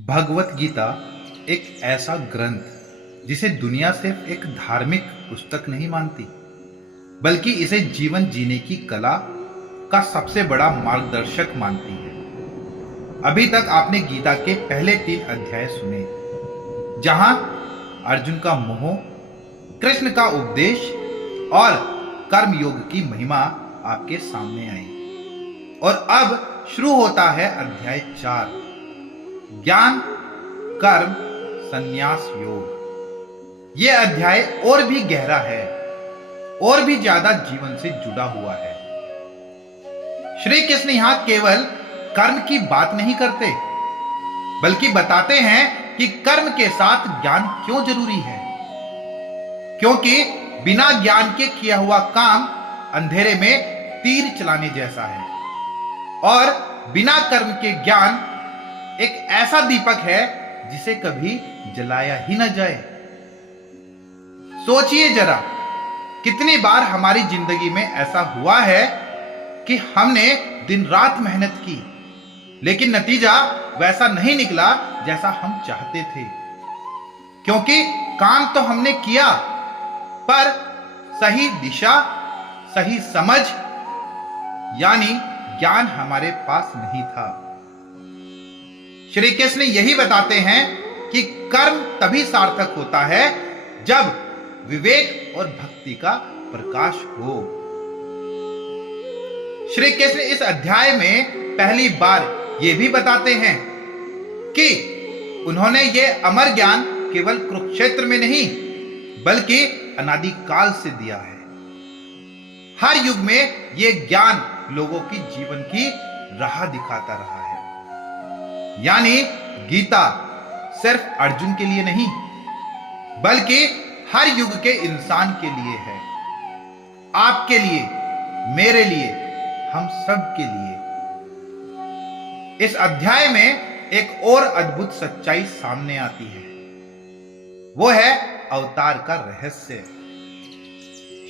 भगवत गीता एक ऐसा ग्रंथ जिसे दुनिया सिर्फ एक धार्मिक पुस्तक नहीं मानती, बल्कि इसे जीवन जीने की कला का सबसे बड़ा मार्गदर्शक मानती है। अभी तक आपने गीता के पहले 3 अध्याय सुने, जहां अर्जुन का मोह, कृष्ण का उपदेश और कर्मयोग की महिमा आपके सामने आई। और अब शुरू होता है अध्याय 4, ज्ञान कर्म संन्यास योग। यह अध्याय और भी गहरा है और भी ज्यादा जीवन से जुड़ा हुआ है। श्री कृष्ण यहां केवल कर्म की बात नहीं करते, बल्कि बताते हैं कि कर्म के साथ ज्ञान क्यों जरूरी है। क्योंकि बिना ज्ञान के किया हुआ काम अंधेरे में तीर चलाने जैसा है, और बिना कर्म के ज्ञान एक ऐसा दीपक है जिसे कभी जलाया ही न जाए। सोचिए जरा, कितनी बार हमारी जिंदगी में ऐसा हुआ है कि हमने दिन रात मेहनत की, लेकिन नतीजा वैसा नहीं निकला जैसा हम चाहते थे। क्योंकि काम तो हमने किया, पर सही दिशा, सही समझ यानी ज्ञान हमारे पास नहीं था। श्री कृष्ण यही बताते हैं कि कर्म तभी सार्थक होता है जब विवेक और भक्ति का प्रकाश हो। श्री कृष्ण इस अध्याय में पहली बार यह भी बताते हैं कि उन्होंने यह अमर ज्ञान केवल कुरुक्षेत्र में नहीं, बल्कि अनादिकाल से दिया है। हर युग में यह ज्ञान लोगों की जीवन की राह दिखाता रहा है। यानी गीता सिर्फ अर्जुन के लिए नहीं, बल्कि हर युग के इंसान के लिए है। आपके लिए, मेरे लिए, हम सब के लिए। इस अध्याय में एक और अद्भुत सच्चाई सामने आती है, वो है अवतार का रहस्य।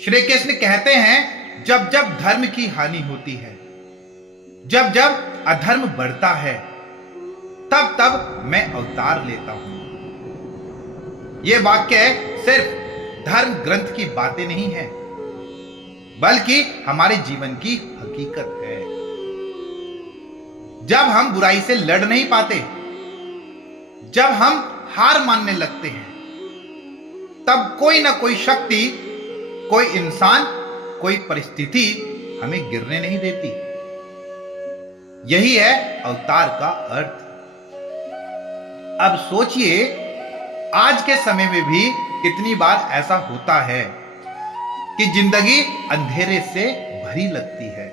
श्री कृष्ण कहते हैं, जब जब धर्म की हानि होती है, जब जब अधर्म बढ़ता है, तब तब मैं अवतार लेता हूं। यह वाक्य सिर्फ धर्म ग्रंथ की बातें नहीं है, बल्कि हमारे जीवन की हकीकत है। जब हम बुराई से लड़ नहीं पाते, जब हम हार मानने लगते हैं, तब कोई ना कोई शक्ति, कोई इंसान, कोई परिस्थिति हमें गिरने नहीं देती। यही है अवतार का अर्थ। अब सोचिए, आज के समय में भी कितनी बार ऐसा होता है कि जिंदगी अंधेरे से भरी लगती है,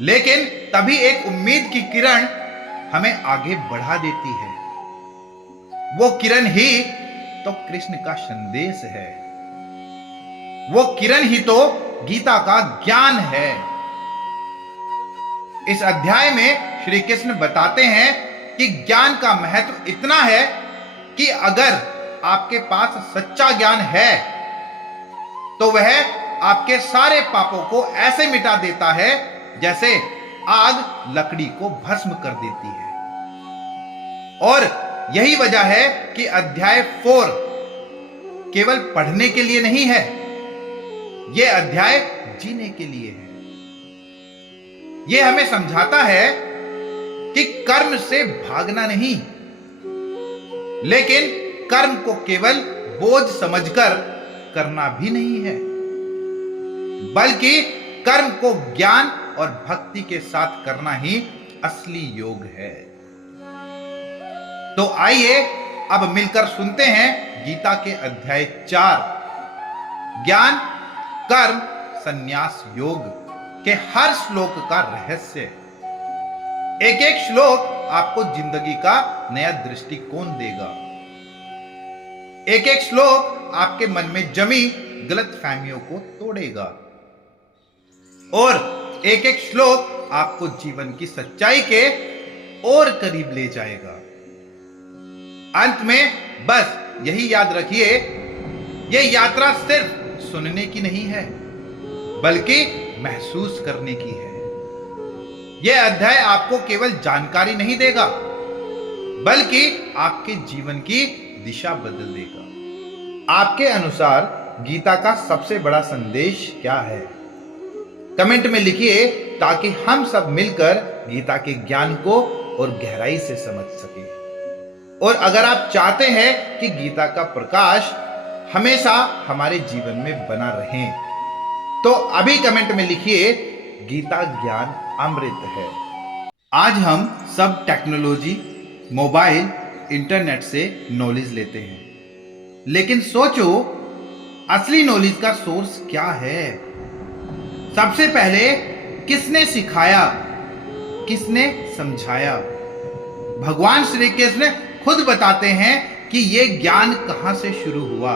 लेकिन तभी एक उम्मीद की किरण हमें आगे बढ़ा देती है। वो किरण ही तो कृष्ण का संदेश है। वो किरण ही तो गीता का ज्ञान है। इस अध्याय में श्री कृष्ण बताते हैं कि ज्ञान का महत्व इतना है कि अगर आपके पास सच्चा ज्ञान है, तो वह आपके सारे पापों को ऐसे मिटा देता है जैसे आग लकड़ी को भस्म कर देती है। और यही वजह है कि अध्याय 4 केवल पढ़ने के लिए नहीं है, यह अध्याय जीने के लिए है। यह हमें समझाता है कि कर्म से भागना नहीं, लेकिन कर्म को केवल बोझ समझकर करना भी नहीं है, बल्कि कर्म को ज्ञान और भक्ति के साथ करना ही असली योग है। तो आइए अब मिलकर सुनते हैं गीता के अध्याय 4, ज्ञान कर्म संन्यास योग के हर श्लोक का रहस्य। एक एक श्लोक आपको जिंदगी का नया दृष्टिकोण देगा। एक एक श्लोक आपके मन में जमी गलतफहमियों को तोड़ेगा, और एक एक श्लोक आपको जीवन की सच्चाई के और करीब ले जाएगा। अंत में बस यही याद रखिए, यह यात्रा सिर्फ सुनने की नहीं है, बल्कि महसूस करने की है। यह अध्याय आपको केवल जानकारी नहीं देगा, बल्कि आपके जीवन की दिशा बदल देगा। आपके अनुसार गीता का सबसे बड़ा संदेश क्या है? कमेंट में लिखिए ताकि हम सब मिलकर गीता के ज्ञान को और गहराई से समझ सकें। और अगर आप चाहते हैं कि गीता का प्रकाश हमेशा हमारे जीवन में बना रहे, तो अभी कमेंट में लिखिए गीता ज्ञान अमृत है। आज हम सब टेक्नोलॉजी, मोबाइल, इंटरनेट से नॉलेज लेते हैं, लेकिन सोचो असली नॉलेज का सोर्स क्या है? सबसे पहले किसने सिखाया, किसने समझाया? भगवान श्री कृष्ण खुद बताते हैं कि यह ज्ञान कहां से शुरू हुआ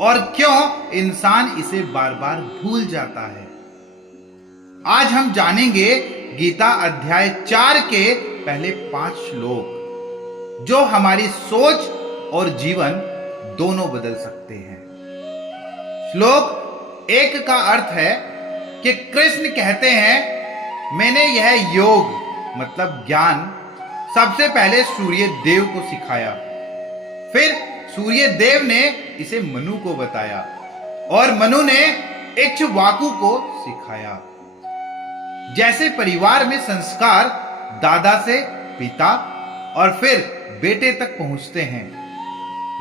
और क्यों इंसान इसे बार बार भूल जाता है। आज हम जानेंगे गीता अध्याय 4 के पहले 5 श्लोक, जो हमारी सोच और जीवन दोनों बदल सकते हैं। श्लोक 1 का अर्थ है कि कृष्ण कहते हैं, मैंने यह योग मतलब ज्ञान सबसे पहले सूर्य देव को सिखाया, फिर सूर्य देव ने इसे मनु को बताया और मनु ने इक्ष्वाकु को सिखाया। जैसे परिवार में संस्कार दादा से पिता और फिर बेटे तक पहुंचते हैं,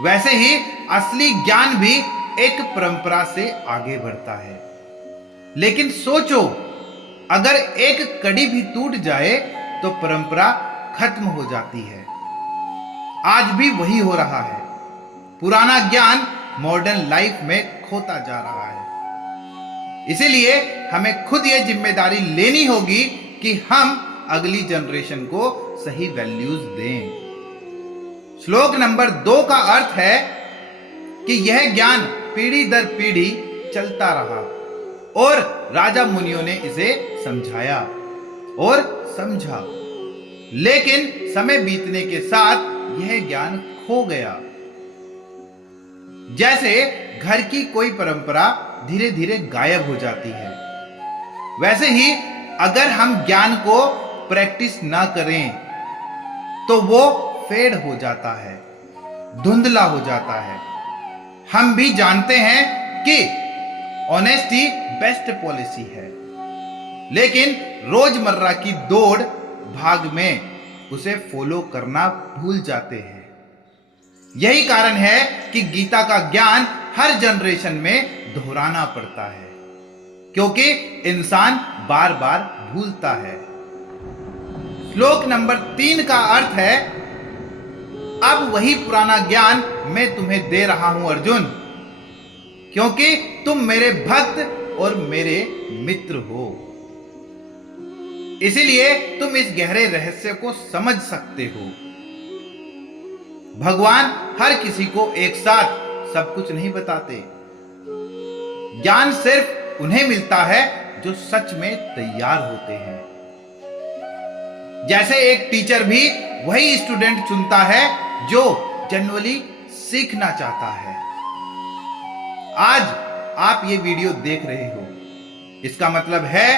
वैसे ही असली ज्ञान भी एक परंपरा से आगे बढ़ता है। लेकिन सोचो, अगर एक कड़ी भी टूट जाए तो परंपरा खत्म हो जाती है। आज भी वही हो रहा है। पुराना ज्ञान मॉडर्न लाइफ में खोता जा रहा है। इसीलिए हमें खुद यह जिम्मेदारी लेनी होगी कि हम अगली जनरेशन को सही वैल्यूज दें। श्लोक नंबर 2 का अर्थ है कि यह ज्ञान पीढ़ी दर पीढ़ी चलता रहा और राजा मुनियों ने इसे समझाया और समझा, लेकिन समय बीतने के साथ यह ज्ञान खो गया। जैसे घर की कोई परंपरा धीरे धीरे गायब हो जाती है, वैसे ही अगर हम ज्ञान को प्रैक्टिस ना करें तो वो फेड हो जाता है, धुंधला हो जाता है। हम भी जानते हैं कि ऑनेस्टी बेस्ट पॉलिसी है, लेकिन रोजमर्रा की दौड़ भाग में उसे फॉलो करना भूल जाते हैं। यही कारण है कि गीता का ज्ञान हर जनरेशन में दोहराना पड़ता है, क्योंकि इंसान बार बार भूलता है। श्लोक नंबर 3 का अर्थ है, अब वही पुराना ज्ञान मैं तुम्हें दे रहा हूं अर्जुन, क्योंकि तुम मेरे भक्त और मेरे मित्र हो। इसीलिए तुम इस गहरे रहस्य को समझ सकते हो। भगवान हर किसी को एक साथ सब कुछ नहीं बताते। ज्ञान सिर्फ उन्हें मिलता है जो सच में तैयार होते हैं। जैसे एक टीचर भी वही स्टूडेंट चुनता है जो जेन्युइनली सीखना चाहता है। आज आप ये वीडियो देख रहे हो, इसका मतलब है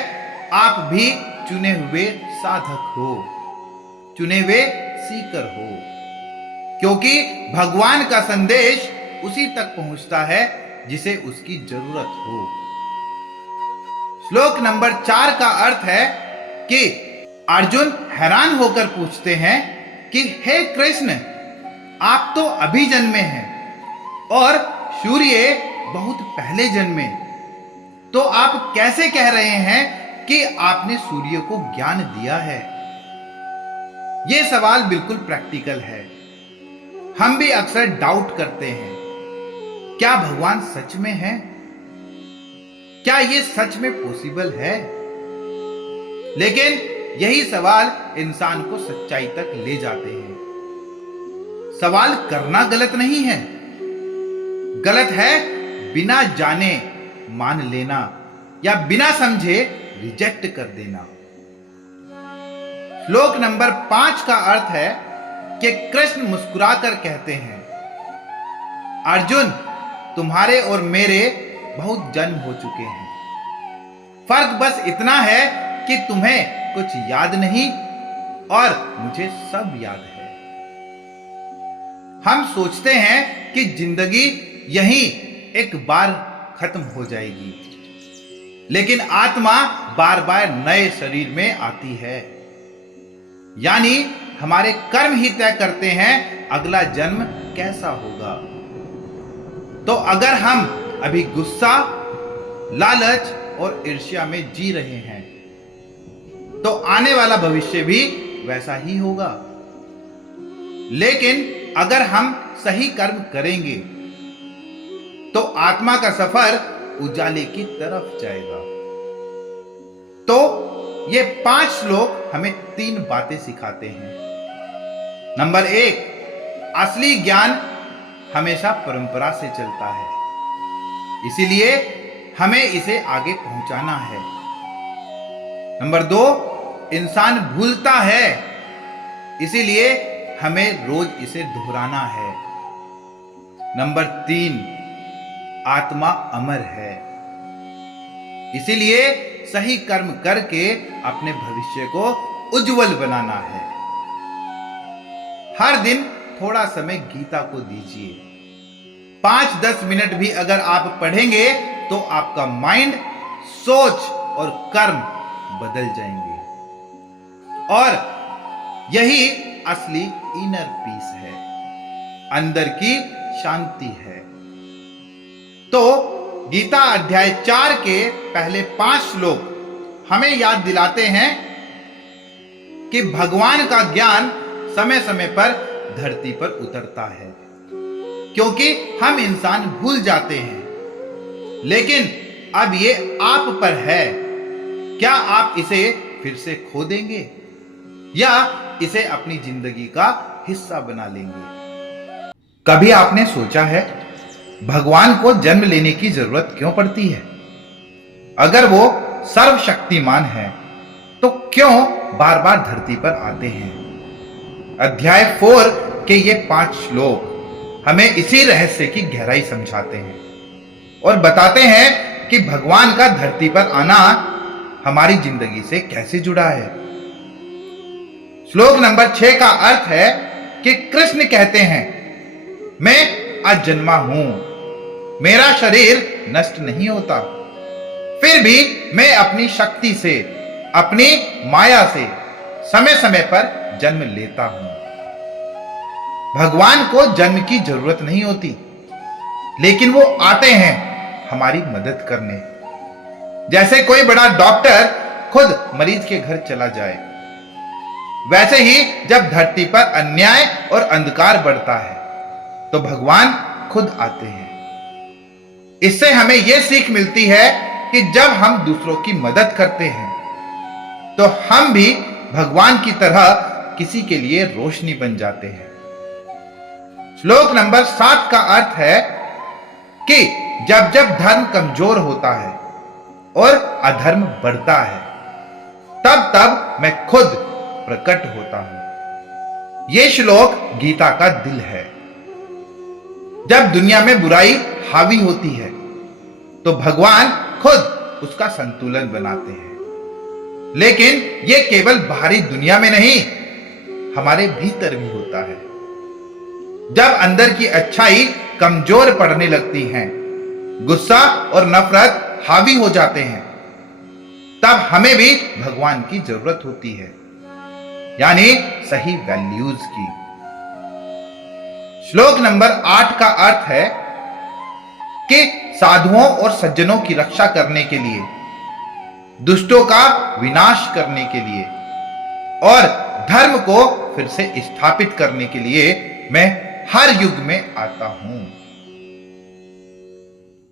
आप भी चुने हुए साधक हो, चुने हुए सीकर हो, क्योंकि भगवान का संदेश उसी तक पहुंचता है जिसे उसकी जरूरत हो। श्लोक नंबर 4 का अर्थ है कि अर्जुन हैरान होकर पूछते हैं कि हे कृष्ण, आप तो अभी जन्मे हैं और सूर्य बहुत पहले जन्मे, तो आप कैसे कह रहे हैं कि आपने सूर्य को ज्ञान दिया है? यह सवाल बिल्कुल प्रैक्टिकल है। हम भी अक्सर डाउट करते हैं, क्या भगवान सच में है? क्या यह सच में पॉसिबल है? लेकिन यही सवाल इंसान को सच्चाई तक ले जाते हैं। सवाल करना गलत नहीं है, गलत है बिना जाने मान लेना या बिना समझे रिजेक्ट कर देना। श्लोक नंबर 5 का अर्थ है कि कृष्ण मुस्कुराकर कहते हैं, अर्जुन, तुम्हारे और मेरे बहुत जन्म हो चुके हैं, फर्क बस इतना है कि तुम्हें कुछ याद नहीं और मुझे सब याद है। हम सोचते हैं कि जिंदगी यहीं एक बार खत्म हो जाएगी, लेकिन आत्मा बार बार नए शरीर में आती है। यानी हमारे कर्म ही तय करते हैं अगला जन्म कैसा होगा। तो अगर हम अभी गुस्सा, लालच और ईर्ष्या में जी रहे हैं, तो आने वाला भविष्य भी वैसा ही होगा। लेकिन अगर हम सही कर्म करेंगे तो आत्मा का सफर उजाले की तरफ जाएगा। तो ये 5 श्लोक हमें 3 बातें सिखाते हैं। नंबर 1, असली ज्ञान हमेशा परंपरा से चलता है, इसीलिए हमें इसे आगे पहुंचाना है। नंबर 2, इंसान भूलता है, इसीलिए हमें रोज इसे दोहराना है। नंबर 3, आत्मा अमर है, इसीलिए सही कर्म करके अपने भविष्य को उज्जवल बनाना है। हर दिन थोड़ा समय गीता को दीजिए। 5-10 मिनट भी अगर आप पढ़ेंगे तो आपका माइंड, सोच और कर्म बदल जाएंगे। और यही असली इनर पीस है, अंदर की शांति है। तो गीता अध्याय 4 के पहले 5 श्लोक हमें याद दिलाते हैं कि भगवान का ज्ञान समय समय पर धरती पर उतरता है, क्योंकि हम इंसान भूल जाते हैं। लेकिन अब ये आप पर है, क्या आप इसे फिर से खो देंगे या इसे अपनी जिंदगी का हिस्सा बना लेंगे? कभी आपने सोचा है भगवान को जन्म लेने की जरूरत क्यों पड़ती है? अगर वो सर्वशक्तिमान है तो क्यों बार बार धरती पर आते हैं? अध्याय 4 के ये 5 श्लोक हमें इसी रहस्य की गहराई समझाते हैं और बताते हैं कि भगवान का धरती पर आना हमारी जिंदगी से कैसे जुड़ा है। श्लोक नंबर 6 का अर्थ है कि कृष्ण कहते हैं, मैं अजन्मा हूं, मेरा शरीर नष्ट नहीं होता, फिर भी मैं अपनी शक्ति से, अपनी माया से समय समय पर जन्म लेता हूं। भगवान को जन्म की जरूरत नहीं होती, लेकिन वो आते हैं हमारी मदद करने। जैसे कोई बड़ा डॉक्टर खुद मरीज के घर चला जाए, वैसे ही जब धरती पर अन्याय और अंधकार बढ़ता है तो भगवान खुद आते हैं। इससे हमें यह सीख मिलती है कि जब हम दूसरों की मदद करते हैं तो हम भी भगवान की तरह किसी के लिए रोशनी बन जाते हैं। श्लोक नंबर 7 का अर्थ है कि जब जब धर्म कमजोर होता है और अधर्म बढ़ता है, तब तब मैं खुद प्रकट होता हूं। यह श्लोक गीता का दिल है। जब दुनिया में बुराई हावी होती है तो भगवान खुद उसका संतुलन बनाते हैं। लेकिन यह केवल बाहरी दुनिया में नहीं, हमारे भीतर भी होता है। जब अंदर की अच्छाई कमजोर पड़ने लगती है, गुस्सा और नफरत हावी हो जाते हैं, तब हमें भी भगवान की जरूरत होती है, यानी सही वैल्यूज की। श्लोक नंबर 8 का अर्थ है कि साधुओं और सज्जनों की रक्षा करने के लिए, दुष्टों का विनाश करने के लिए और धर्म को फिर से स्थापित करने के लिए मैं हर युग में आता हूं।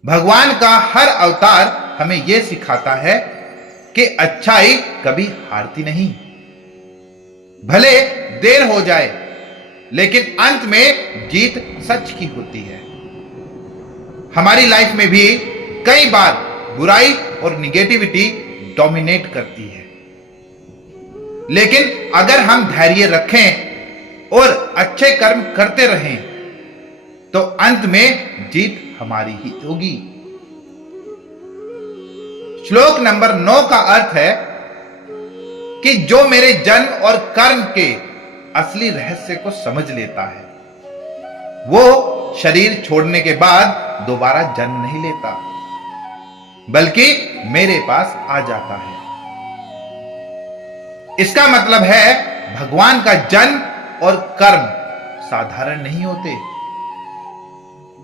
भगवान का हर अवतार हमें यह सिखाता है कि अच्छाई कभी हारती नहीं। भले देर हो जाए, लेकिन अंत में जीत सच की होती है। हमारी लाइफ में भी कई बार बुराई और निगेटिविटी डोमिनेट करती है, लेकिन अगर हम धैर्य रखें और अच्छे कर्म करते रहें तो अंत में जीत हमारी ही होगी। श्लोक नंबर 9 का अर्थ है कि जो मेरे जन्म और कर्म के असली रहस्य को समझ लेता है वो शरीर छोड़ने के बाद दोबारा जन्म नहीं लेता, बल्कि मेरे पास आ जाता है। इसका मतलब है भगवान का जन्म और कर्म साधारण नहीं होते,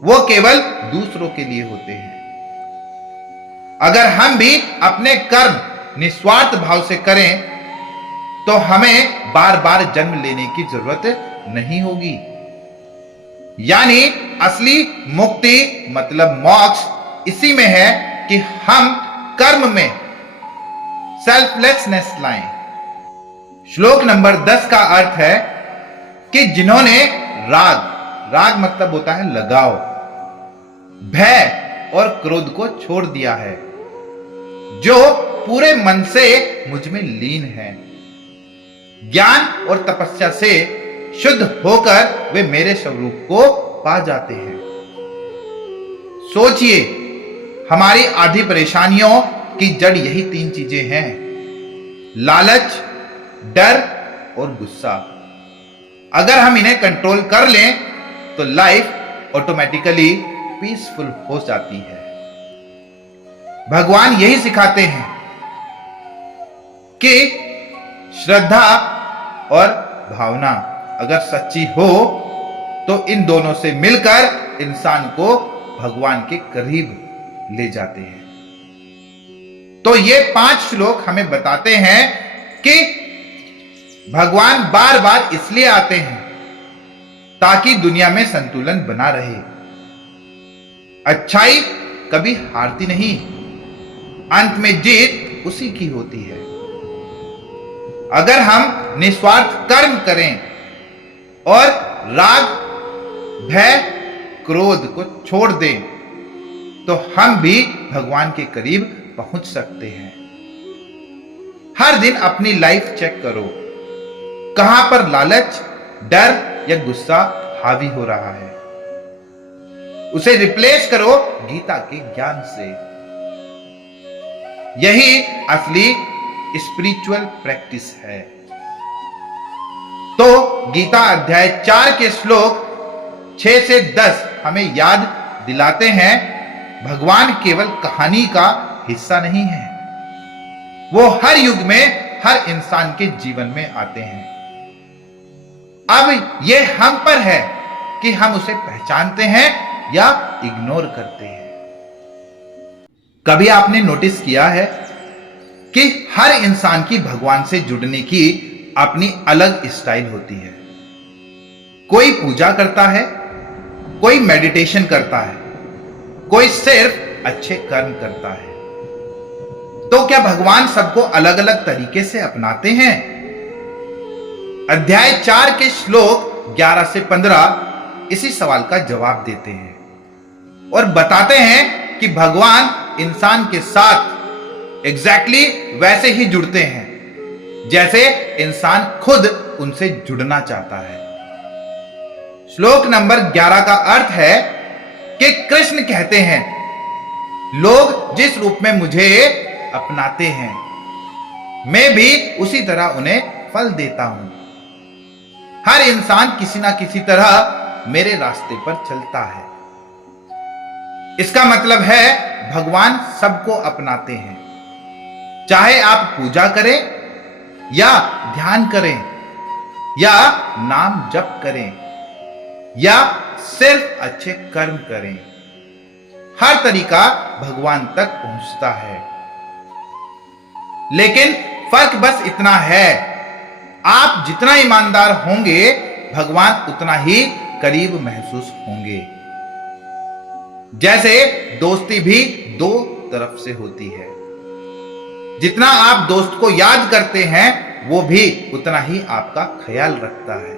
वो केवल दूसरों के लिए होते हैं। अगर हम भी अपने कर्म निस्वार्थ भाव से करें तो हमें बार बार जन्म लेने की जरूरत नहीं होगी। यानी असली मुक्ति मतलब मोक्ष इसी में है कि हम कर्म में सेल्फलेसनेस लाएं। श्लोक नंबर 10 का अर्थ है कि जिन्होंने राग मतलब होता है लगाव, भय और क्रोध को छोड़ दिया है, जो पूरे मन से मुझ में लीन है, ज्ञान और तपस्या से शुद्ध होकर वे मेरे स्वरूप को पा जाते हैं। सोचिए, हमारी आधी परेशानियों की जड़ यही 3 चीजें हैं: लालच, डर और गुस्सा। अगर हम इन्हें कंट्रोल कर लें तो लाइफ ऑटोमेटिकली पीसफुल हो जाती है। भगवान यही सिखाते हैं कि श्रद्धा और भावना अगर सच्ची हो तो इन दोनों से मिलकर इंसान को भगवान के करीब ले जाते हैं। तो ये 5 श्लोक हमें बताते हैं कि भगवान बार बार इसलिए आते हैं ताकि दुनिया में संतुलन बना रहे। अच्छाई कभी हारती नहीं, अंत में जीत उसी की होती है। अगर हम निस्वार्थ कर्म करें और राग, भय, क्रोध को छोड़ दें तो हम भी भगवान के करीब पहुंच सकते हैं। हर दिन अपनी लाइफ चेक करो, कहां पर लालच, डर या गुस्सा हावी हो रहा है। उसे रिप्लेस करो गीता के ज्ञान से। यही असली स्पिरिचुअल प्रैक्टिस है। तो गीता अध्याय 4 के श्लोक 6 से 10 हमें याद दिलाते हैं भगवान केवल कहानी का हिस्सा नहीं है, वो हर युग में हर इंसान के जीवन में आते हैं। अब यह हम पर है कि हम उसे पहचानते हैं या इग्नोर करते हैं। कभी आपने नोटिस किया है कि हर इंसान की भगवान से जुड़ने की अपनी अलग स्टाइल होती है। कोई पूजा करता है, कोई मेडिटेशन करता है, कोई सिर्फ अच्छे कर्म करता है। तो क्या भगवान सबको अलग अलग तरीके से अपनाते हैं? अध्याय 4 के श्लोक 11 से 15 इसी सवाल का जवाब देते हैं और बताते हैं कि भगवान इंसान के साथ एग्जैक्टली वैसे ही जुड़ते हैं जैसे इंसान खुद उनसे जुड़ना चाहता है। श्लोक नंबर 11 का अर्थ है कि कृष्ण कहते हैं, लोग जिस रूप में मुझे अपनाते हैं, मैं भी उसी तरह उन्हें फल देता हूं। हर इंसान किसी ना किसी तरह मेरे रास्ते पर चलता है। इसका मतलब है भगवान सबको अपनाते हैं, चाहे आप पूजा करें या ध्यान करें या नाम जप करें या सिर्फ अच्छे कर्म करें, हर तरीका भगवान तक पहुंचता है। लेकिन फर्क बस इतना है, आप जितना ईमानदार होंगे भगवान उतना ही करीब महसूस होंगे। जैसे दोस्ती भी 2 तरफ से होती है, जितना आप दोस्त को याद करते हैं वो भी उतना ही आपका ख्याल रखता है।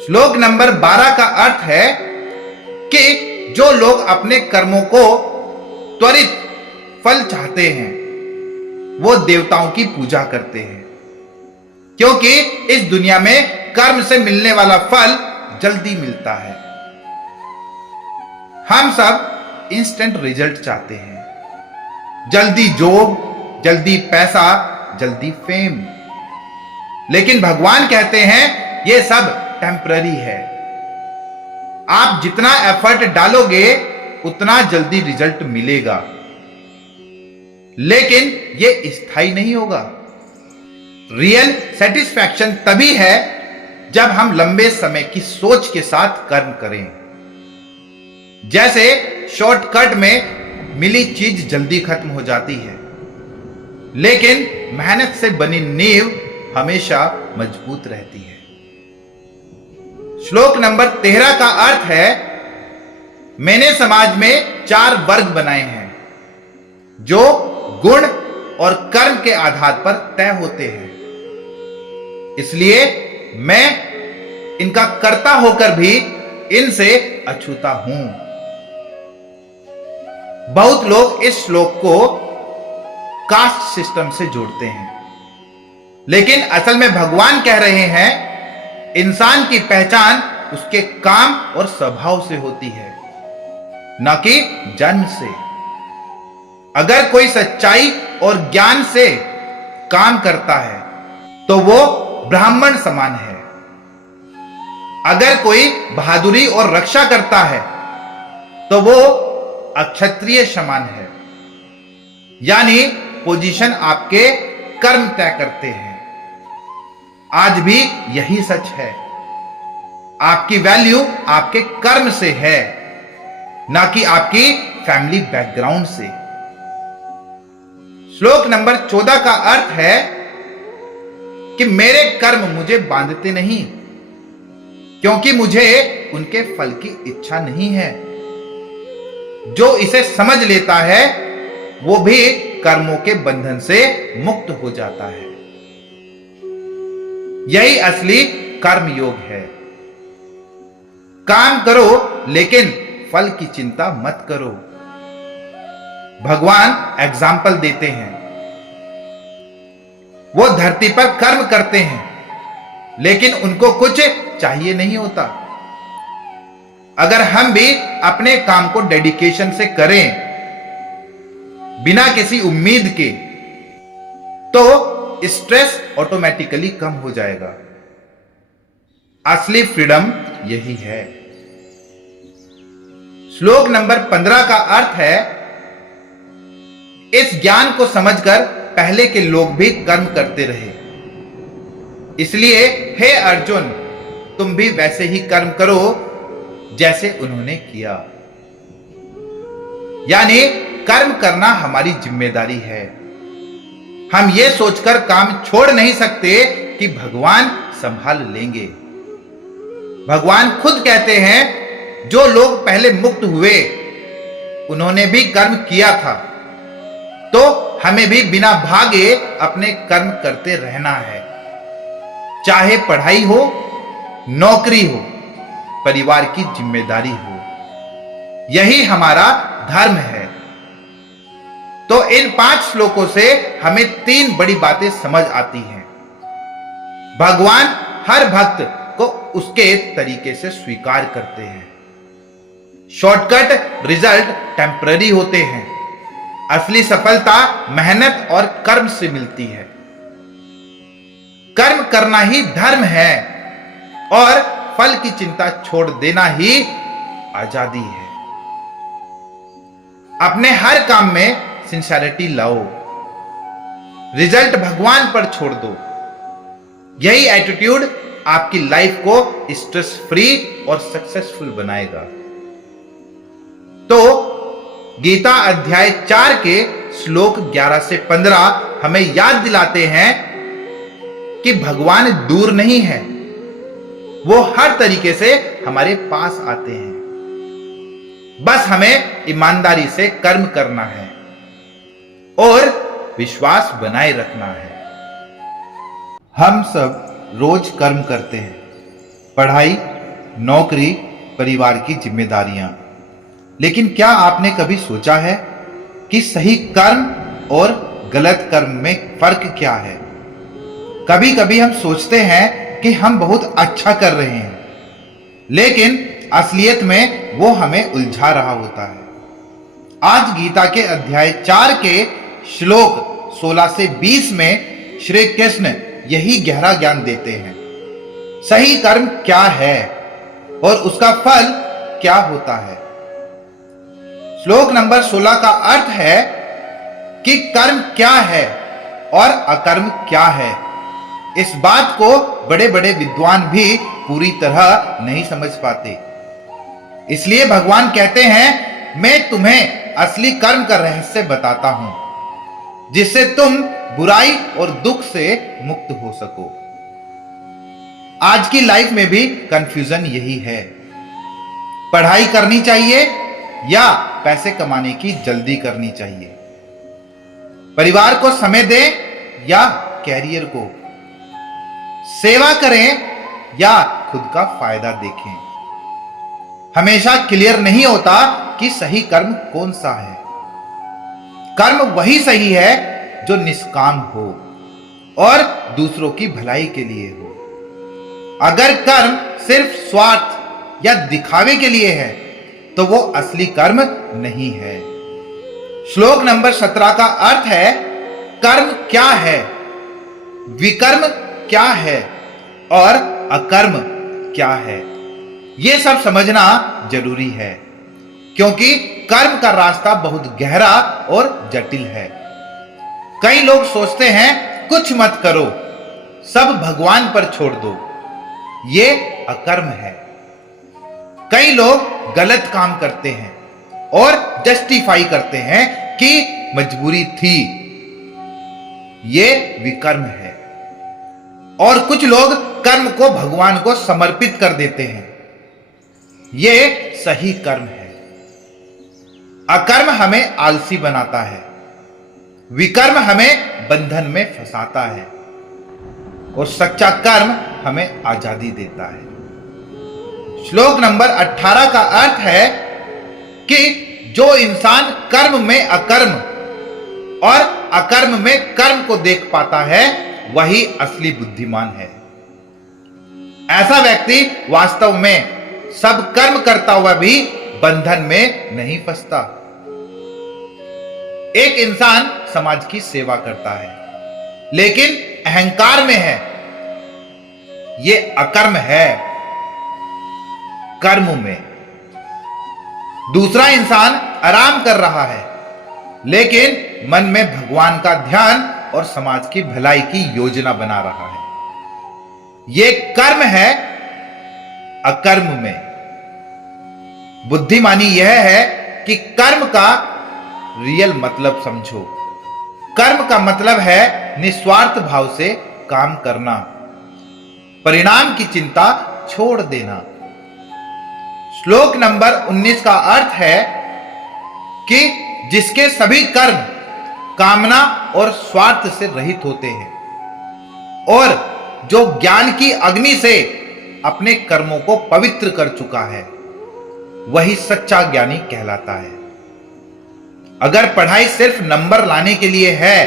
श्लोक नंबर 12 का अर्थ है कि जो लोग अपने कर्मों को त्वरित फल चाहते हैं वो देवताओं की पूजा करते हैं, क्योंकि इस दुनिया में कर्म से मिलने वाला फल जल्दी मिलता है। हम सब इंस्टेंट रिजल्ट चाहते हैं, जल्दी जॉब, जल्दी पैसा, जल्दी फेम। लेकिन भगवान कहते हैं ये सब टेम्पररी है, आप जितना एफर्ट डालोगे उतना जल्दी रिजल्ट मिलेगा, लेकिन यह स्थायी नहीं होगा। रियल सेटिस्फैक्शन तभी है जब हम लंबे समय की सोच के साथ कर्म करें। जैसे शॉर्टकट में मिली चीज जल्दी खत्म हो जाती है, लेकिन मेहनत से बनी नींव हमेशा मजबूत रहती है। श्लोक नंबर 13 का अर्थ है, मैंने समाज में 4 वर्ग बनाए हैं जो गुण और कर्म के आधार पर तय होते हैं, इसलिए मैं इनका कर्ता होकर भी इनसे अछूता हूं। बहुत लोग इस श्लोक को कास्ट सिस्टम से जोड़ते हैं, लेकिन असल में भगवान कह रहे हैं इंसान की पहचान उसके काम और स्वभाव से होती है, न कि जन्म से। अगर कोई सच्चाई और ज्ञान से काम करता है तो वो ब्राह्मण समान है। अगर कोई बहादुरी और रक्षा करता है तो वो अक्षत्रिय समान है, यानी पोजीशन आपके कर्म तय करते हैं। आज भी यही सच है, आपकी वैल्यू आपके कर्म से है, ना कि आपकी फैमिली बैकग्राउंड से। श्लोक नंबर 14 का अर्थ है कि मेरे कर्म मुझे बांधते नहीं, क्योंकि मुझे उनके फल की इच्छा नहीं है। जो इसे समझ लेता है वो भी कर्मों के बंधन से मुक्त हो जाता है। यही असली कर्म योग है। काम करो लेकिन फल की चिंता मत करो। भगवान एग्जाम्पल देते हैं, वो धरती पर कर्म करते हैं लेकिन उनको कुछ चाहिए नहीं होता। अगर हम भी अपने काम को डेडिकेशन से करें बिना किसी उम्मीद के, तो स्ट्रेस ऑटोमेटिकली कम हो जाएगा। असली फ्रीडम यही है। श्लोक नंबर 15 का अर्थ है, इस ज्ञान को समझकर पहले के लोग भी कर्म करते रहे, इसलिए हे अर्जुन तुम भी वैसे ही कर्म करो जैसे उन्होंने किया। यानी कर्म करना हमारी जिम्मेदारी है। हम ये सोचकर काम छोड़ नहीं सकते कि भगवान संभाल लेंगे। भगवान खुद कहते हैं जो लोग पहले मुक्त हुए उन्होंने भी कर्म किया था, तो हमें भी बिना भागे अपने कर्म करते रहना है। चाहे पढ़ाई हो, नौकरी हो, परिवार की जिम्मेदारी हो, यही हमारा धर्म है। तो इन 5 श्लोकों से हमें 3 बड़ी बातें समझ आती हैं। भगवान हर भक्त को उसके तरीके से स्वीकार करते हैं। शॉर्टकट रिजल्ट टेम्पररी होते हैं। असली सफलता मेहनत और कर्म से मिलती है। कर्म करना ही धर्म है और फल की चिंता छोड़ देना ही आजादी है। अपने हर काम में सिंसियरिटी लाओ, रिजल्ट भगवान पर छोड़ दो। यही एटीट्यूड आपकी लाइफ को स्ट्रेस फ्री और सक्सेसफुल बनाएगा। तो गीता अध्याय 4 के श्लोक 11 से 15 हमें याद दिलाते हैं कि भगवान दूर नहीं है, वो हर तरीके से हमारे पास आते हैं। बस हमें ईमानदारी से कर्म करना है और विश्वास बनाए रखना है। हम सब रोज कर्म करते हैं, पढ़ाई, नौकरी, परिवार की जिम्मेदारियां। लेकिन क्या आपने कभी सोचा है कि सही कर्म और गलत कर्म में फर्क क्या है? कभी कभी हम सोचते हैं कि हम बहुत अच्छा कर रहे हैं, लेकिन असलियत में वो हमें उलझा रहा होता है। आज गीता के अध्याय 4 के श्लोक 16 से 20 में श्री कृष्ण यही गहरा ज्ञान देते हैं। सही कर्म क्या है और उसका फल क्या होता है। श्लोक नंबर 16 का अर्थ है कि कर्म क्या है और अकर्म क्या है। इस बात को बड़े बड़े विद्वान भी पूरी तरह नहीं समझ पाते। इसलिए भगवान कहते हैं, मैं तुम्हें असली कर्म का रहस्य बताता हूं, जिससे तुम बुराई और दुख से मुक्त हो सको। आज की लाइफ में भी कंफ्यूजन यही है, पढ़ाई करनी चाहिए या पैसे कमाने की जल्दी करनी चाहिए, परिवार को समय दें या कैरियर को, सेवा करें या खुद का फायदा देखें। हमेशा क्लियर नहीं होता कि सही कर्म कौन सा है। कर्म वही सही है जो निष्काम हो और दूसरों की भलाई के लिए हो। अगर कर्म सिर्फ स्वार्थ या दिखावे के लिए है तो वो असली कर्म नहीं है। श्लोक नंबर 17 का अर्थ है, कर्म क्या है, विकर्म क्या है और अकर्म क्या है। यह सब समझना जरूरी है, क्योंकि कर्म का रास्ता बहुत गहरा और जटिल है। कई लोग सोचते हैं कुछ मत करो, सब भगवान पर छोड़ दो, ये अकर्म है। कई लोग गलत काम करते हैं और जस्टिफाई करते हैं कि मजबूरी थी, ये विकर्म है। और कुछ लोग कर्म को भगवान को समर्पित कर देते हैं, ये सही कर्म है। अकर्म हमें आलसी बनाता है, विकर्म हमें बंधन में फंसाता है और सच्चा कर्म हमें आजादी देता है। श्लोक नंबर 18 का अर्थ है कि जो इंसान कर्म में अकर्म और अकर्म में कर्म को देख पाता है, वही असली बुद्धिमान है। ऐसा व्यक्ति वास्तव में सब कर्म करता हुआ भी बंधन में नहीं फंसता। एक इंसान समाज की सेवा करता है लेकिन अहंकार में है, यह अकर्म है। कर्म में दूसरा इंसान आराम कर रहा है लेकिन मन में भगवान का ध्यान और समाज की भलाई की योजना बना रहा है, यह कर्म है। अकर्म में बुद्धिमानी यह है कि कर्म का रियल मतलब समझो। कर्म का मतलब है निस्वार्थ भाव से काम करना, परिणाम की चिंता छोड़ देना। श्लोक नंबर 19 का अर्थ है कि जिसके सभी कर्म कामना और स्वार्थ से रहित होते हैं और जो ज्ञान की अग्नि से अपने कर्मों को पवित्र कर चुका है, वही सच्चा ज्ञानी कहलाता है। अगर पढ़ाई सिर्फ नंबर लाने के लिए है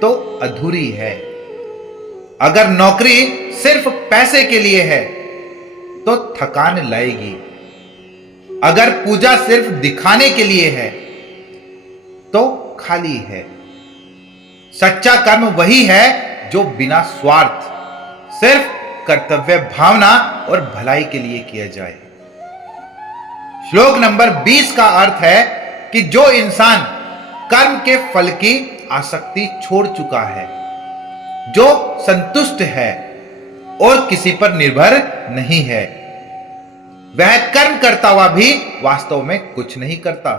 तो अधूरी है। अगर नौकरी सिर्फ पैसे के लिए है तो थकान लाएगी। अगर पूजा सिर्फ दिखाने के लिए है तो खाली है। सच्चा कर्म वही है जो बिना स्वार्थ, सिर्फ कर्तव्य भावना और भलाई के लिए किया जाए। श्लोक नंबर 20 का अर्थ है कि जो इंसान कर्म के फल की आसक्ति छोड़ चुका है, जो संतुष्ट है और किसी पर निर्भर नहीं है, वह कर्म करता हुआ भी वास्तव में कुछ नहीं करता,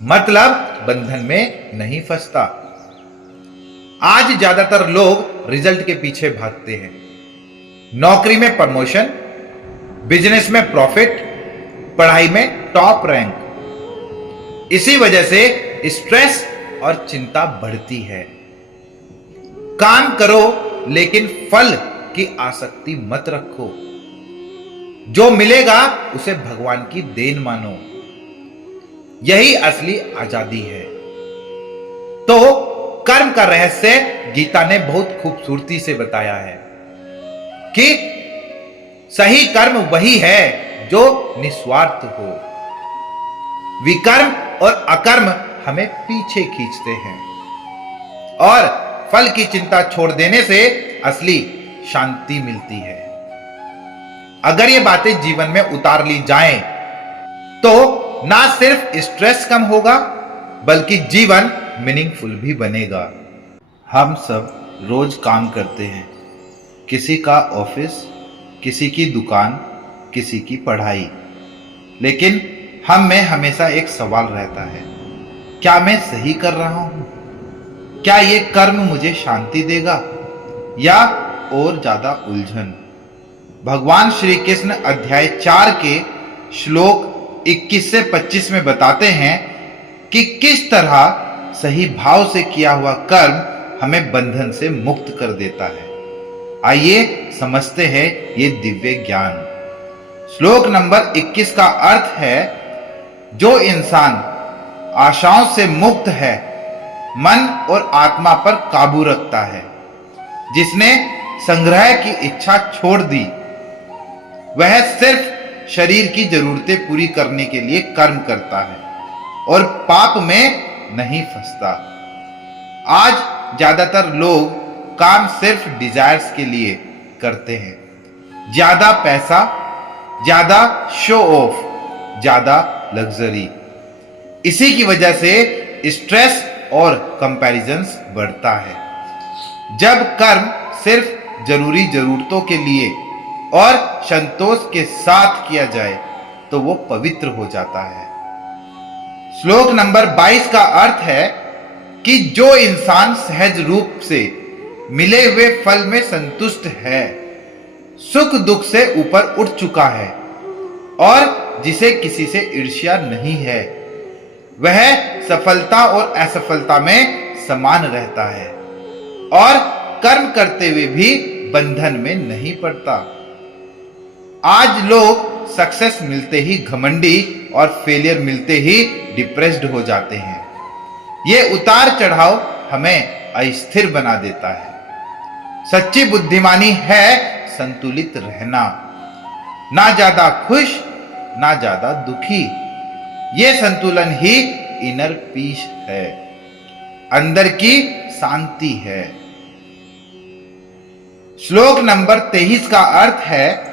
मतलब बंधन में नहीं फंसता। आज ज्यादातर लोग रिजल्ट के पीछे भागते हैं। नौकरी में प्रमोशन, बिजनेस में प्रॉफिट, पढ़ाई में टॉप रैंक। इसी वजह से स्ट्रेस और चिंता बढ़ती है। काम करो लेकिन फल की आसक्ति मत रखो। जो मिलेगा उसे भगवान की देन मानो, यही असली आजादी है। तो कर्म का रहस्य गीता ने बहुत खूबसूरती से बताया है कि सही कर्म वही है जो निस्वार्थ हो। विकर्म और अकर्म हमें पीछे खींचते हैं और फल की चिंता छोड़ देने से असली शांति मिलती है। अगर ये बातें जीवन में उतार ली जाएं, तो ना सिर्फ स्ट्रेस कम होगा बल्कि जीवन मीनिंगफुल भी बनेगा। हम सब रोज काम करते हैं, किसी का ऑफिस, किसी की दुकान, किसी की पढ़ाई। लेकिन हम में हमेशा एक सवाल रहता है, क्या मैं सही कर रहा हूं? क्या ये कर्म मुझे शांति देगा या और ज्यादा उलझन? भगवान श्री कृष्ण अध्याय 4 के श्लोक 21 से 25 में बताते हैं कि किस तरह सही भाव से किया हुआ कर्म हमें बंधन से मुक्त कर देता है। आइए समझते हैं ये दिव्य ज्ञान। श्लोक नंबर 21 का अर्थ है, जो इंसान आशाओं से मुक्त है, मन और आत्मा पर काबू रखता है, जिसने संग्रह की इच्छा छोड़ दी, वह सिर्फ शरीर की जरूरतें पूरी करने के लिए कर्म करता है और पाप में नहीं फंसता। आज ज्यादातर लोग काम सिर्फ डिजायर्स के लिए करते हैं। ज्यादा पैसा, ज्यादा शो ऑफ, ज्यादा लग्जरी। इसी की वजह से स्ट्रेस और कंपैरिजंस बढ़ता है। जब कर्म सिर्फ जरूरी जरूरतों के लिए और संतोष के साथ किया जाए तो वो पवित्र हो जाता है। श्लोक नंबर 22 का अर्थ है कि जो इंसान सहज रूप से मिले हुए फल में संतुष्ट है, सुख दुख से ऊपर उठ चुका है और जिसे किसी से ईर्ष्या नहीं है, वह सफलता और असफलता में समान रहता है और कर्म करते हुए भी बंधन में नहीं पड़ता। आज लोग सक्सेस मिलते ही घमंडी और फेलियर मिलते ही डिप्रेस्ड हो जाते हैं। ये उतार चढ़ाव हमें अस्थिर बना देता है। सच्ची बुद्धिमानी है संतुलित रहना, ना ज्यादा खुश ना ज्यादा दुखी। ये संतुलन ही इनर पीस है, अंदर की शांति है। श्लोक नंबर 23 का अर्थ है,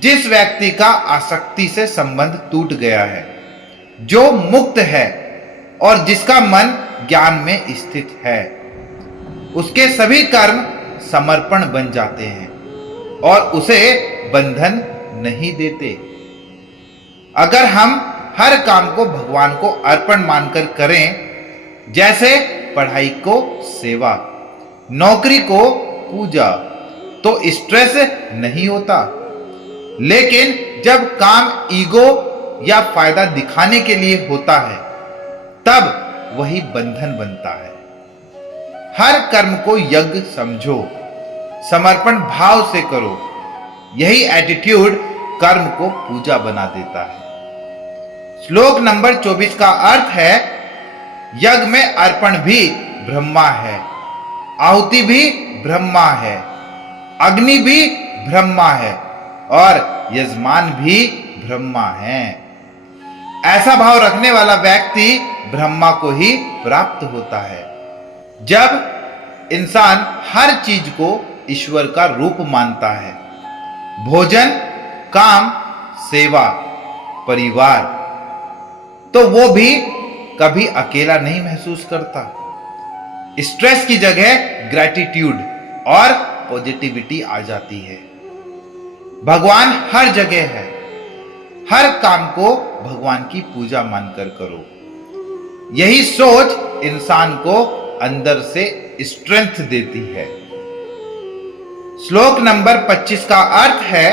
जिस व्यक्ति का आसक्ति से संबंध टूट गया है, जो मुक्त है और जिसका मन ज्ञान में स्थित है, उसके सभी कर्म समर्पण बन जाते हैं और उसे बंधन नहीं देते। अगर हम हर काम को भगवान को अर्पण मानकर करें, जैसे पढ़ाई को सेवा, नौकरी को पूजा, तो स्ट्रेस नहीं होता। लेकिन जब काम ईगो या फायदा दिखाने के लिए होता है, तब वही बंधन बनता है। हर कर्म को यज्ञ समझो, समर्पण भाव से करो। यही एटीट्यूड कर्म को पूजा बना देता है। श्लोक नंबर 24 का अर्थ है, यज्ञ में अर्पण भी ब्रह्मा है, आहुति भी ब्रह्मा है, अग्नि भी ब्रह्मा है और यजमान भी ब्रह्मा है। ऐसा भाव रखने वाला व्यक्ति ब्रह्मा को ही प्राप्त होता है। जब इंसान हर चीज को ईश्वर का रूप मानता है, भोजन, काम, सेवा, परिवार, तो वो भी कभी अकेला नहीं महसूस करता। स्ट्रेस की जगह ग्रैटिट्यूड और पॉजिटिविटी आ जाती है। भगवान हर जगह है। हर काम को भगवान की पूजा मानकर करो। यही सोच इंसान को अंदर से स्ट्रेंथ देती है। श्लोक नंबर 25 का अर्थ है,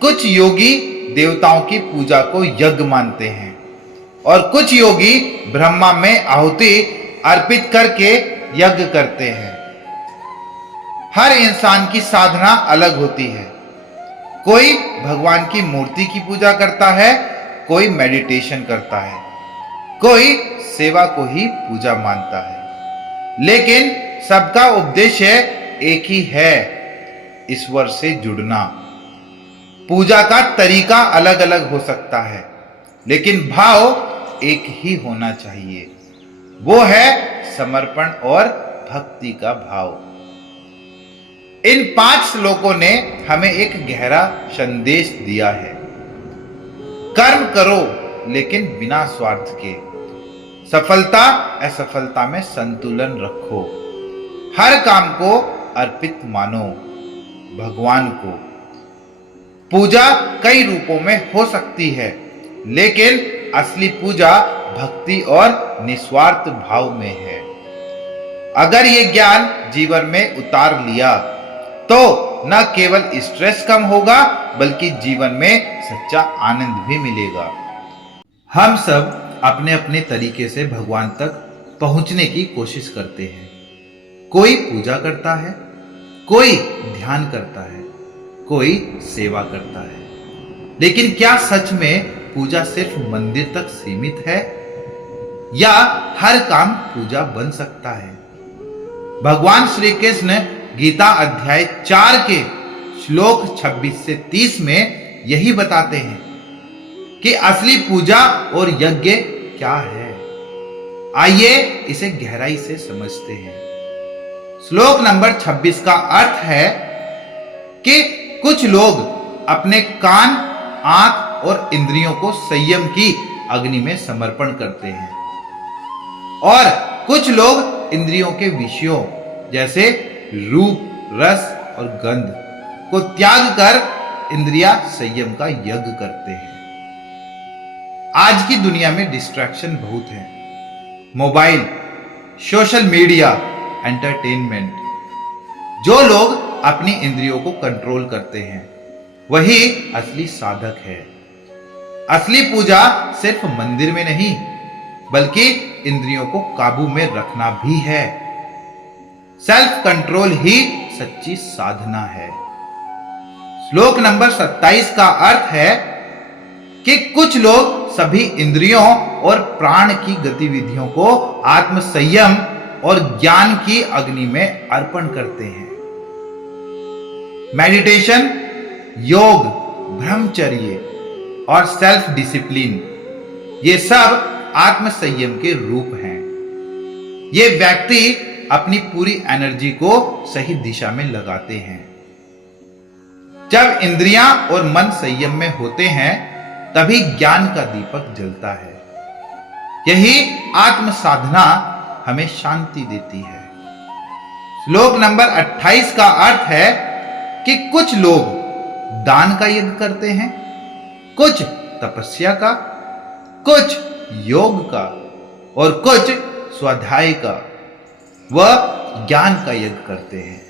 कुछ योगी देवताओं की पूजा को यज्ञ मानते हैं और कुछ योगी ब्रह्मा में आहुति अर्पित करके यज्ञ करते हैं। हर इंसान की साधना अलग होती है। कोई भगवान की मूर्ति की पूजा करता है, कोई मेडिटेशन करता है, कोई सेवा को ही पूजा मानता है। लेकिन सबका उद्देश्य एक ही है, ईश्वर से जुड़ना। पूजा का तरीका अलग अलग हो सकता है, लेकिन भाव एक ही होना चाहिए। वो है समर्पण और भक्ति का भाव। इन 5 श्लोकों ने हमें एक गहरा संदेश दिया है। कर्म करो लेकिन बिना स्वार्थ के। सफलता असफलता में संतुलन रखो। हर काम को अर्पित मानो भगवान को। पूजा कई रूपों में हो सकती है, लेकिन असली पूजा भक्ति और निस्वार्थ भाव में है। अगर ये ज्ञान जीवन में उतार लिया तो न केवल स्ट्रेस कम होगा, बल्कि जीवन में सच्चा आनंद भी मिलेगा। हम सब अपने अपने तरीके से भगवान तक पहुंचने की कोशिश करते हैं। कोई पूजा करता है, कोई ध्यान करता है, कोई सेवा करता है। लेकिन क्या सच में पूजा सिर्फ मंदिर तक सीमित है, या हर काम पूजा बन सकता है? भगवान श्री कृष्ण गीता अध्याय 4 के श्लोक 26 से 30 में यही बताते हैं कि असली पूजा और यज्ञ क्या है। आइए इसे गहराई से समझते हैं। श्लोक नंबर 26 का अर्थ है कि कुछ लोग अपने कान, आंख और इंद्रियों को संयम की अग्नि में समर्पण करते हैं, और कुछ लोग इंद्रियों के विषयों जैसे रूप, रस और गंध को त्याग कर इंद्रिया संयम का यज्ञ करते हैं। आज की दुनिया में डिस्ट्रैक्शन बहुत है। Mobile, social media, entertainment. जो लोग अपनी इंद्रियों को कंट्रोल करते हैं वही असली साधक है। असली पूजा सिर्फ मंदिर में नहीं, बल्कि इंद्रियों को काबू में रखना भी है। सेल्फ कंट्रोल ही सच्ची साधना है। श्लोक नंबर 27 का अर्थ है कि कुछ लोग सभी इंद्रियों और प्राण की गतिविधियों को आत्म संयम और ज्ञान की अग्नि में अर्पण करते हैं। मेडिटेशन, योग, ब्रह्मचर्य और सेल्फ डिसिप्लिन, ये सब आत्म संयम के रूप हैं। ये व्यक्ति अपनी पूरी एनर्जी को सही दिशा में लगाते हैं। जब इंद्रियां और मन संयम में होते हैं, तभी ज्ञान का दीपक जलता है। यही आत्म साधना हमें शांति देती है। श्लोक नंबर 28 का अर्थ है कि कुछ लोग दान का यज्ञ करते हैं, कुछ तपस्या का, कुछ योग का और कुछ स्वाध्याय का व ज्ञान का यज्ञ करते हैं।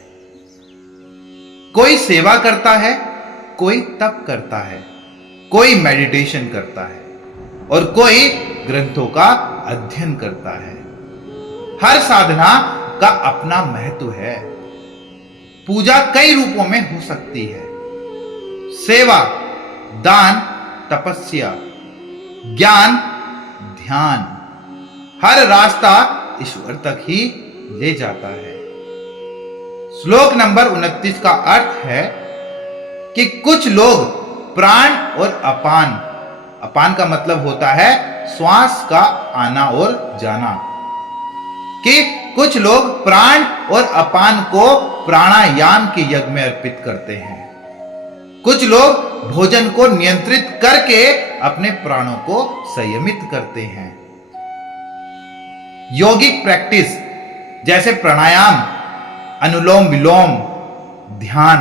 कोई सेवा करता है, कोई तप करता है, कोई मेडिटेशन करता है और कोई ग्रंथों का अध्ययन करता है। हर साधना का अपना महत्व है। पूजा कई रूपों में हो सकती है। सेवा, दान, तपस्या, ज्ञान, ध्यान। हर रास्ता ईश्वर तक ही ले जाता है। श्लोक नंबर 29 का अर्थ है कि कुछ लोग प्राण और अपान, अपान का मतलब होता है श्वास का आना और जाना, कि कुछ लोग प्राण और अपान को प्राणायाम के यज्ञ में अर्पित करते हैं। कुछ लोग भोजन को नियंत्रित करके अपने प्राणों को संयमित करते हैं। यौगिक प्रैक्टिस जैसे प्राणायाम, अनुलोम विलोम, ध्यान,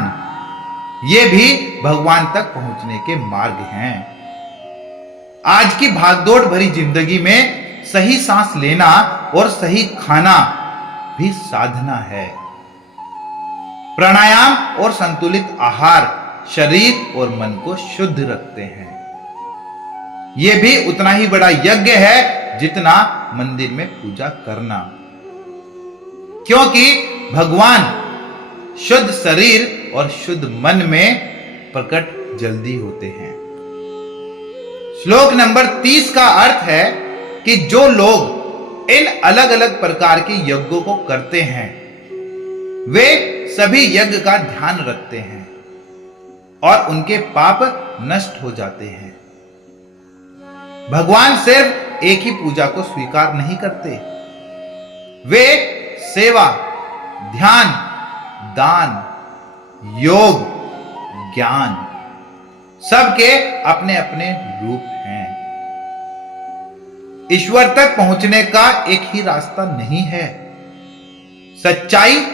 ये भी भगवान तक पहुंचने के मार्ग हैं। आज की भागदौड़ भरी जिंदगी में सही सांस लेना और सही खाना भी साधना है। प्राणायाम और संतुलित आहार शरीर और मन को शुद्ध रखते हैं। यह भी उतना ही बड़ा यज्ञ है जितना मंदिर में पूजा करना, क्योंकि भगवान शुद्ध शरीर और शुद्ध मन में प्रकट जल्दी होते हैं। श्लोक नंबर 30 का अर्थ है कि जो लोग इन अलग अलग प्रकार के यज्ञों को करते हैं, वे सभी यज्ञ का ध्यान रखते हैं और उनके पाप नष्ट हो जाते हैं। भगवान सिर्फ एक ही पूजा को स्वीकार नहीं करते, वे सेवा, ध्यान, दान, योग, ज्ञान, सबके अपने अपने रूप हैं। ईश्वर तक पहुंचने का एक ही रास्ता नहीं है। सच्चाई,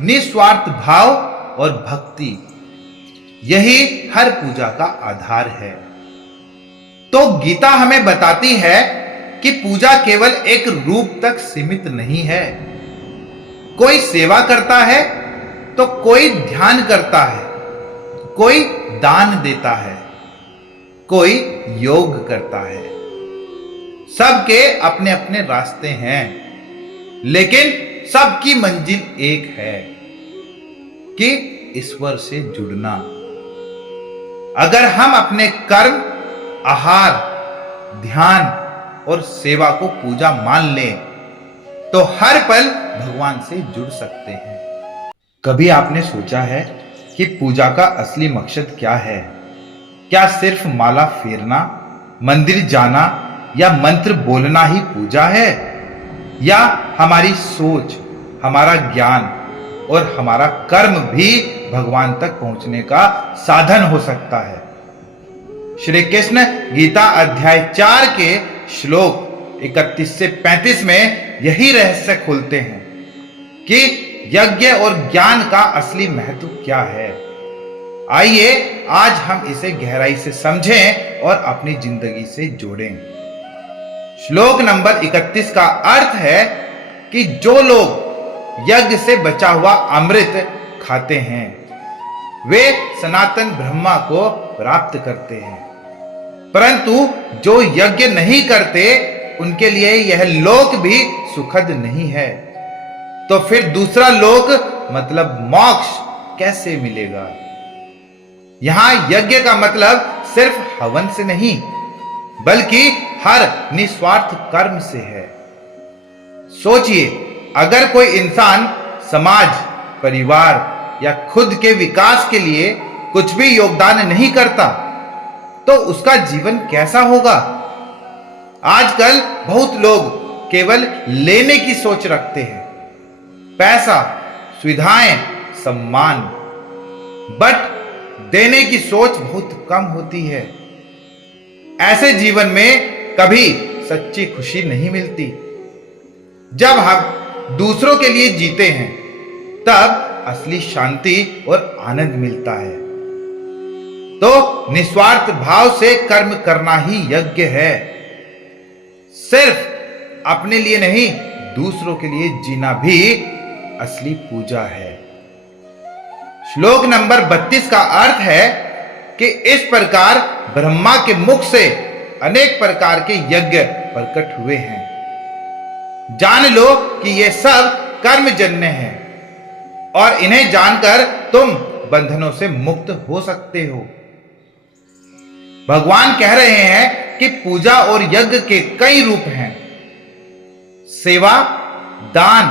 निस्वार्थ भाव और भक्ति, यही हर पूजा का आधार है। तो गीता हमें बताती है कि पूजा केवल एक रूप तक सीमित नहीं है। कोई सेवा करता है तो कोई ध्यान करता है, कोई दान देता है, कोई योग करता है। सबके अपने अपने रास्ते हैं, लेकिन सबकी मंजिल एक है कि ईश्वर से जुड़ना। अगर हम अपने कर्म, आहार, ध्यान और सेवा को पूजा मान लें तो हर पल भगवान से जुड़ सकते हैं। कभी आपने सोचा है कि पूजा का असली मकसद क्या है? क्या सिर्फ माला फेरना, मंदिर जाना या मंत्र बोलना ही पूजा है? या हमारी सोच, हमारा ज्ञान और हमारा कर्म भी भगवान तक पहुंचने का साधन हो सकता है? श्री कृष्ण गीता अध्याय 4 के श्लोक 31 से 35 में यही रहस्य खोलते हैं कि यज्ञ और ज्ञान का असली महत्व क्या है। आइए आज हम इसे गहराई से समझें और अपनी जिंदगी से जोड़ें। श्लोक नंबर 31 का अर्थ है कि जो लोग यज्ञ से बचा हुआ अमृत खाते हैं वे सनातन ब्रह्मा को प्राप्त करते हैं, परंतु जो यज्ञ नहीं करते उनके लिए यह लोक भी सुखद नहीं है। तो फिर दूसरा लोक मतलब मोक्ष कैसे मिलेगा? यहां यज्ञ का मतलब सिर्फ हवन से नहीं, बल्कि हर निस्वार्थ कर्म से है। सोचिए, अगर कोई इंसान समाज, परिवार या खुद के विकास के लिए कुछ भी योगदान नहीं करता तो उसका जीवन कैसा होगा? आजकल बहुत लोग केवल लेने की सोच रखते हैं, पैसा, सुविधाएं, सम्मान, बट देने की सोच बहुत कम होती है। ऐसे जीवन में कभी सच्ची खुशी नहीं मिलती। जब हम दूसरों के लिए जीते हैं तब असली शांति और आनंद मिलता है। तो निस्वार्थ भाव से कर्म करना ही यज्ञ है। सिर्फ अपने लिए नहीं, दूसरों के लिए जीना भी असली पूजा है। श्लोक नंबर 32 का अर्थ है कि इस प्रकार ब्रह्मा के मुख से अनेक प्रकार के यज्ञ प्रकट हुए हैं। जान लो कि ये सब कर्मजन्य हैं और इन्हें जानकर तुम बंधनों से मुक्त हो सकते हो। भगवान कह रहे हैं कि पूजा और यज्ञ के कई रूप हैं। सेवा, दान,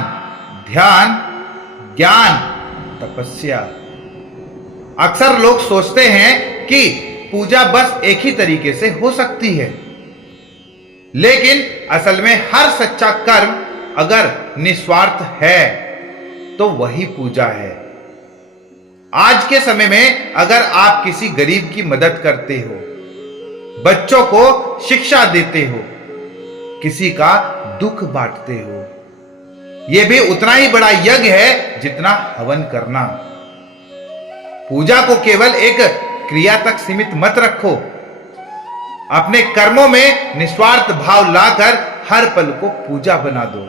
ध्यान, ज्ञान, तपस्या। अक्सर लोग सोचते हैं कि पूजा बस एक ही तरीके से हो सकती है, लेकिन असल में हर सच्चा कर्म अगर निस्वार्थ है तो वही पूजा है। आज के समय में अगर आप किसी गरीब की मदद करते हो, बच्चों को शिक्षा देते हो, किसी का दुख बांटते हो, यह भी उतना ही बड़ा यज्ञ है जितना हवन करना। पूजा को केवल एक क्रिया तक सीमित मत रखो। अपने कर्मों में निस्वार्थ भाव लाकर हर पल को पूजा बना दो।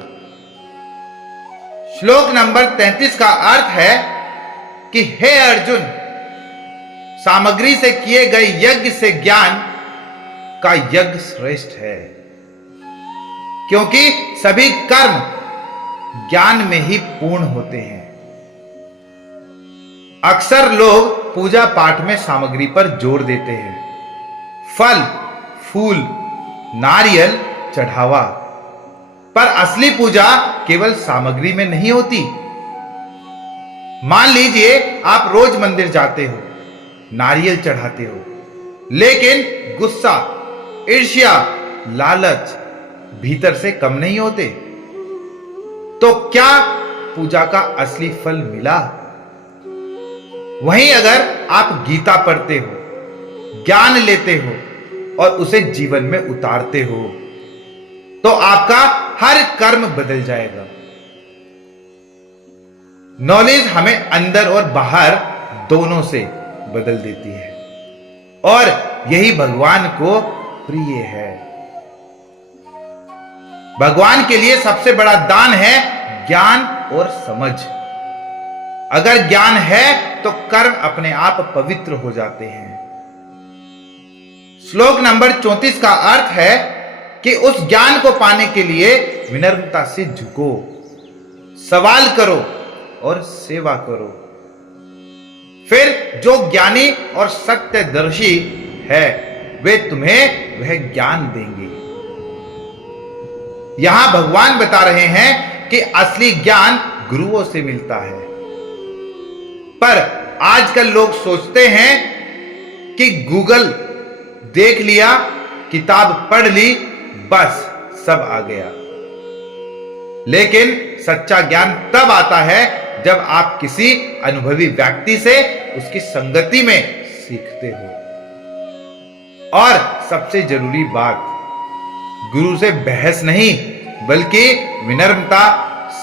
श्लोक नंबर 33 का अर्थ है कि हे अर्जुन, सामग्री से किए गए यज्ञ से ज्ञान का यज्ञ श्रेष्ठ है, क्योंकि सभी कर्म ज्ञान में ही पूर्ण होते हैं। अक्सर लोग पूजा पाठ में सामग्री पर जोर देते हैं, फल, फूल, नारियल, चढ़ावा, पर असली पूजा केवल सामग्री में नहीं होती। मान लीजिए आप रोज मंदिर जाते हो, नारियल चढ़ाते हो, लेकिन गुस्सा, ईर्ष्या, लालच भीतर से कम नहीं होते, तो क्या पूजा का असली फल मिला? वहीं अगर आप गीता पढ़ते हो, ज्ञान लेते हो और उसे जीवन में उतारते हो तो आपका हर कर्म बदल जाएगा। नॉलेज हमें अंदर और बाहर दोनों से बदल देती है और यही भगवान को प्रिय है। भगवान के लिए सबसे बड़ा दान है ज्ञान और समझ। अगर ज्ञान है तो कर्म अपने आप पवित्र हो जाते हैं। श्लोक नंबर 34 का अर्थ है कि उस ज्ञान को पाने के लिए विनम्रता से झुको, सवाल करो और सेवा करो। फिर जो ज्ञानी और सत्यदर्शी है वे तुम्हें वह ज्ञान देंगे। यहां भगवान बता रहे हैं कि असली ज्ञान गुरुओं से मिलता है। पर आजकल लोग सोचते हैं कि गूगल देख लिया, किताब पढ़ ली, बस सब आ गया। लेकिन सच्चा ज्ञान तब आता है जब आप किसी अनुभवी व्यक्ति से उसकी संगति में सीखते हो। और सबसे जरूरी बात, गुरु से बहस नहीं बल्कि विनम्रता,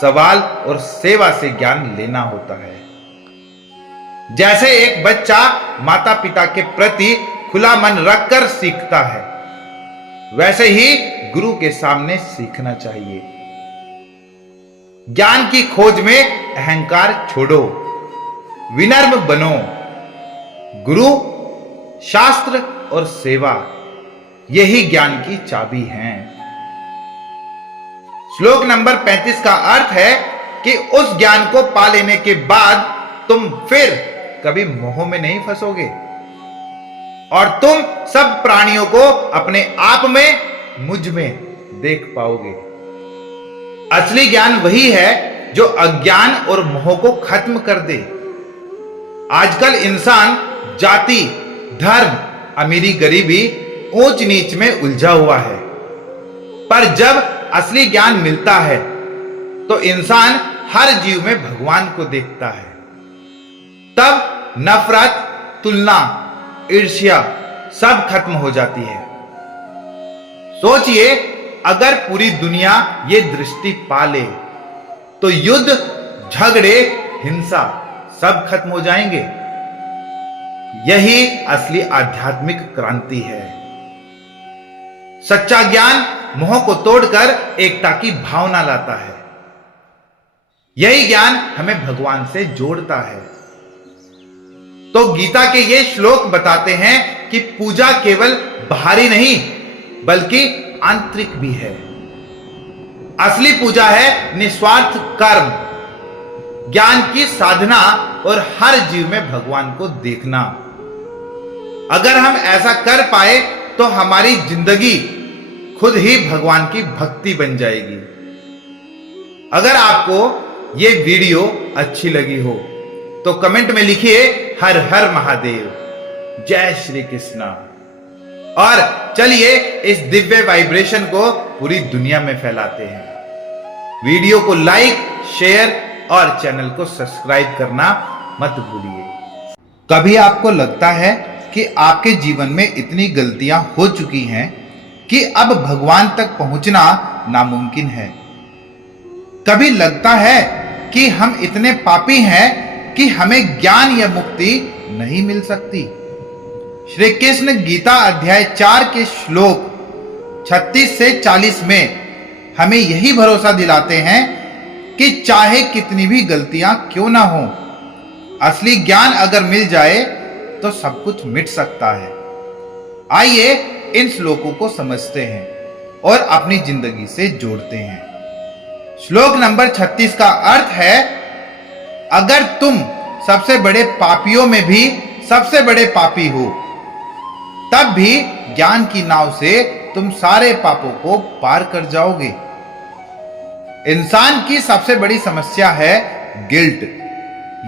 सवाल और सेवा से ज्ञान लेना होता है। जैसे एक बच्चा माता पिता के प्रति खुला मन रखकर सीखता है, वैसे ही गुरु के सामने सीखना चाहिए। ज्ञान की खोज में अहंकार छोड़ो, विनम्र बनो। गुरु, शास्त्र और सेवा यही ज्ञान की चाबी है। श्लोक नंबर 35 का अर्थ है कि उस ज्ञान को पा लेने के बाद तुम फिर कभी मोह में नहीं फंसोगे और तुम सब प्राणियों को अपने आप में, मुझ में देख पाओगे। असली ज्ञान वही है जो अज्ञान और मोह को खत्म कर दे। आजकल इंसान जाति, धर्म, अमीरी, गरीबी, ऊंच नीच में उलझा हुआ है। पर जब असली ज्ञान मिलता है तो इंसान हर जीव में भगवान को देखता है। तब नफरत, तुलना, ईर्ष्या सब खत्म हो जाती है। सोचिए, अगर पूरी दुनिया ये दृष्टि पा ले तो युद्ध, झगड़े, हिंसा सब खत्म हो जाएंगे। यही असली आध्यात्मिक क्रांति है। सच्चा ज्ञान मोह को तोड़कर एकता की भावना लाता है। यही ज्ञान हमें भगवान से जोड़ता है। तो गीता के ये श्लोक बताते हैं कि पूजा केवल बाहरी नहीं बल्कि आंतरिक भी है। असली पूजा है निस्वार्थ कर्म, ज्ञान की साधना और हर जीव में भगवान को देखना। अगर हम ऐसा कर पाए तो हमारी जिंदगी खुद ही भगवान की भक्ति बन जाएगी। अगर आपको ये वीडियो अच्छी लगी हो तो कमेंट में लिखिए हर हर महादेव, जय श्री कृष्णा। और चलिए इस दिव्य वाइब्रेशन को पूरी दुनिया में फैलाते हैं। वीडियो को लाइक, शेयर और चैनल को सब्सक्राइब करना मत भूलिए। कभी आपको लगता है कि आपके जीवन में इतनी गलतियां हो चुकी हैं कि अब भगवान तक पहुंचना नामुमकिन है? कभी लगता है कि हम इतने पापी हैं कि हमें ज्ञान या मुक्ति नहीं मिल सकती? श्री कृष्ण गीता अध्याय 4 के श्लोक 36 से 40 में हमें यही भरोसा दिलाते हैं कि चाहे कितनी भी गलतियां क्यों ना हो, असली ज्ञान अगर मिल जाए तो सब कुछ मिट सकता है। आइए इन श्लोकों को समझते हैं और अपनी जिंदगी से जोड़ते हैं। श्लोक नंबर 36 का अर्थ है, अगर तुम सबसे बड़े पापियों में भी सबसे बड़े पापी हो, तब भी ज्ञान की नाव से तुम सारे पापों को पार कर जाओगे। इंसान की सबसे बड़ी समस्या है गिल्ट,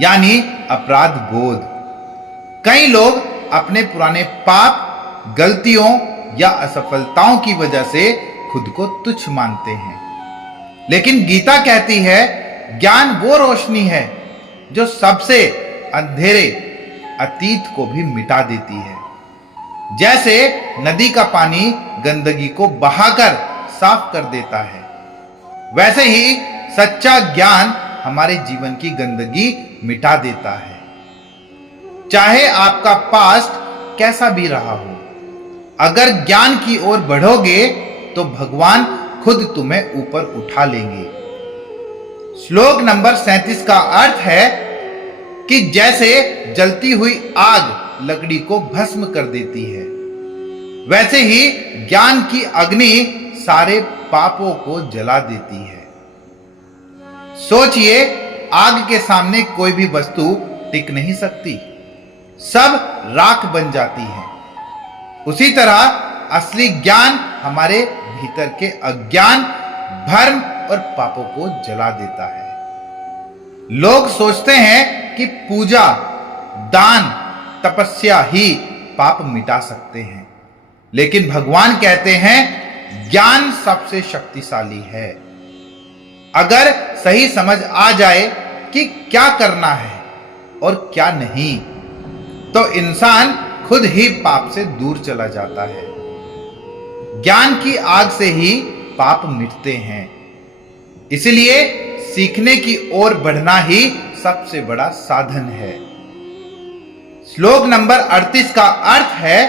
यानी अपराध बोध। कई लोग अपने पुराने पाप, गलतियों या असफलताओं की वजह से खुद को तुच्छ मानते हैं। लेकिन गीता कहती है, ज्ञान वो रोशनी है जो सबसे अंधेरे अतीत को भी मिटा देती है। जैसे नदी का पानी गंदगी को बहाकर साफ कर देता है, वैसे ही सच्चा ज्ञान हमारे जीवन की गंदगी मिटा देता है। चाहे आपका पास्ट कैसा भी रहा हो, अगर ज्ञान की ओर बढ़ोगे तो भगवान खुद तुम्हें ऊपर उठा लेंगे। श्लोक नंबर 37 का अर्थ है कि जैसे जलती हुई आग लकड़ी को भस्म कर देती है, वैसे ही ज्ञान की अग्नि सारे पापों को जला देती है। सोचिए, आग के सामने कोई भी वस्तु टिक नहीं सकती, सब राख बन जाती है। उसी तरह असली ज्ञान हमारे भीतर के अज्ञान, भ्रम और पापों को जला देता है। लोग सोचते हैं कि पूजा, दान, तपस्या ही पाप मिटा सकते हैं, लेकिन भगवान कहते हैं ज्ञान सबसे शक्तिशाली है। अगर सही समझ आ जाए कि क्या करना है और क्या नहीं, तो इंसान खुद ही पाप से दूर चला जाता है। ज्ञान की आग से ही पाप मिटते हैं। इसलिए सीखने की ओर बढ़ना ही सबसे बड़ा साधन है। श्लोक नंबर 38 का अर्थ है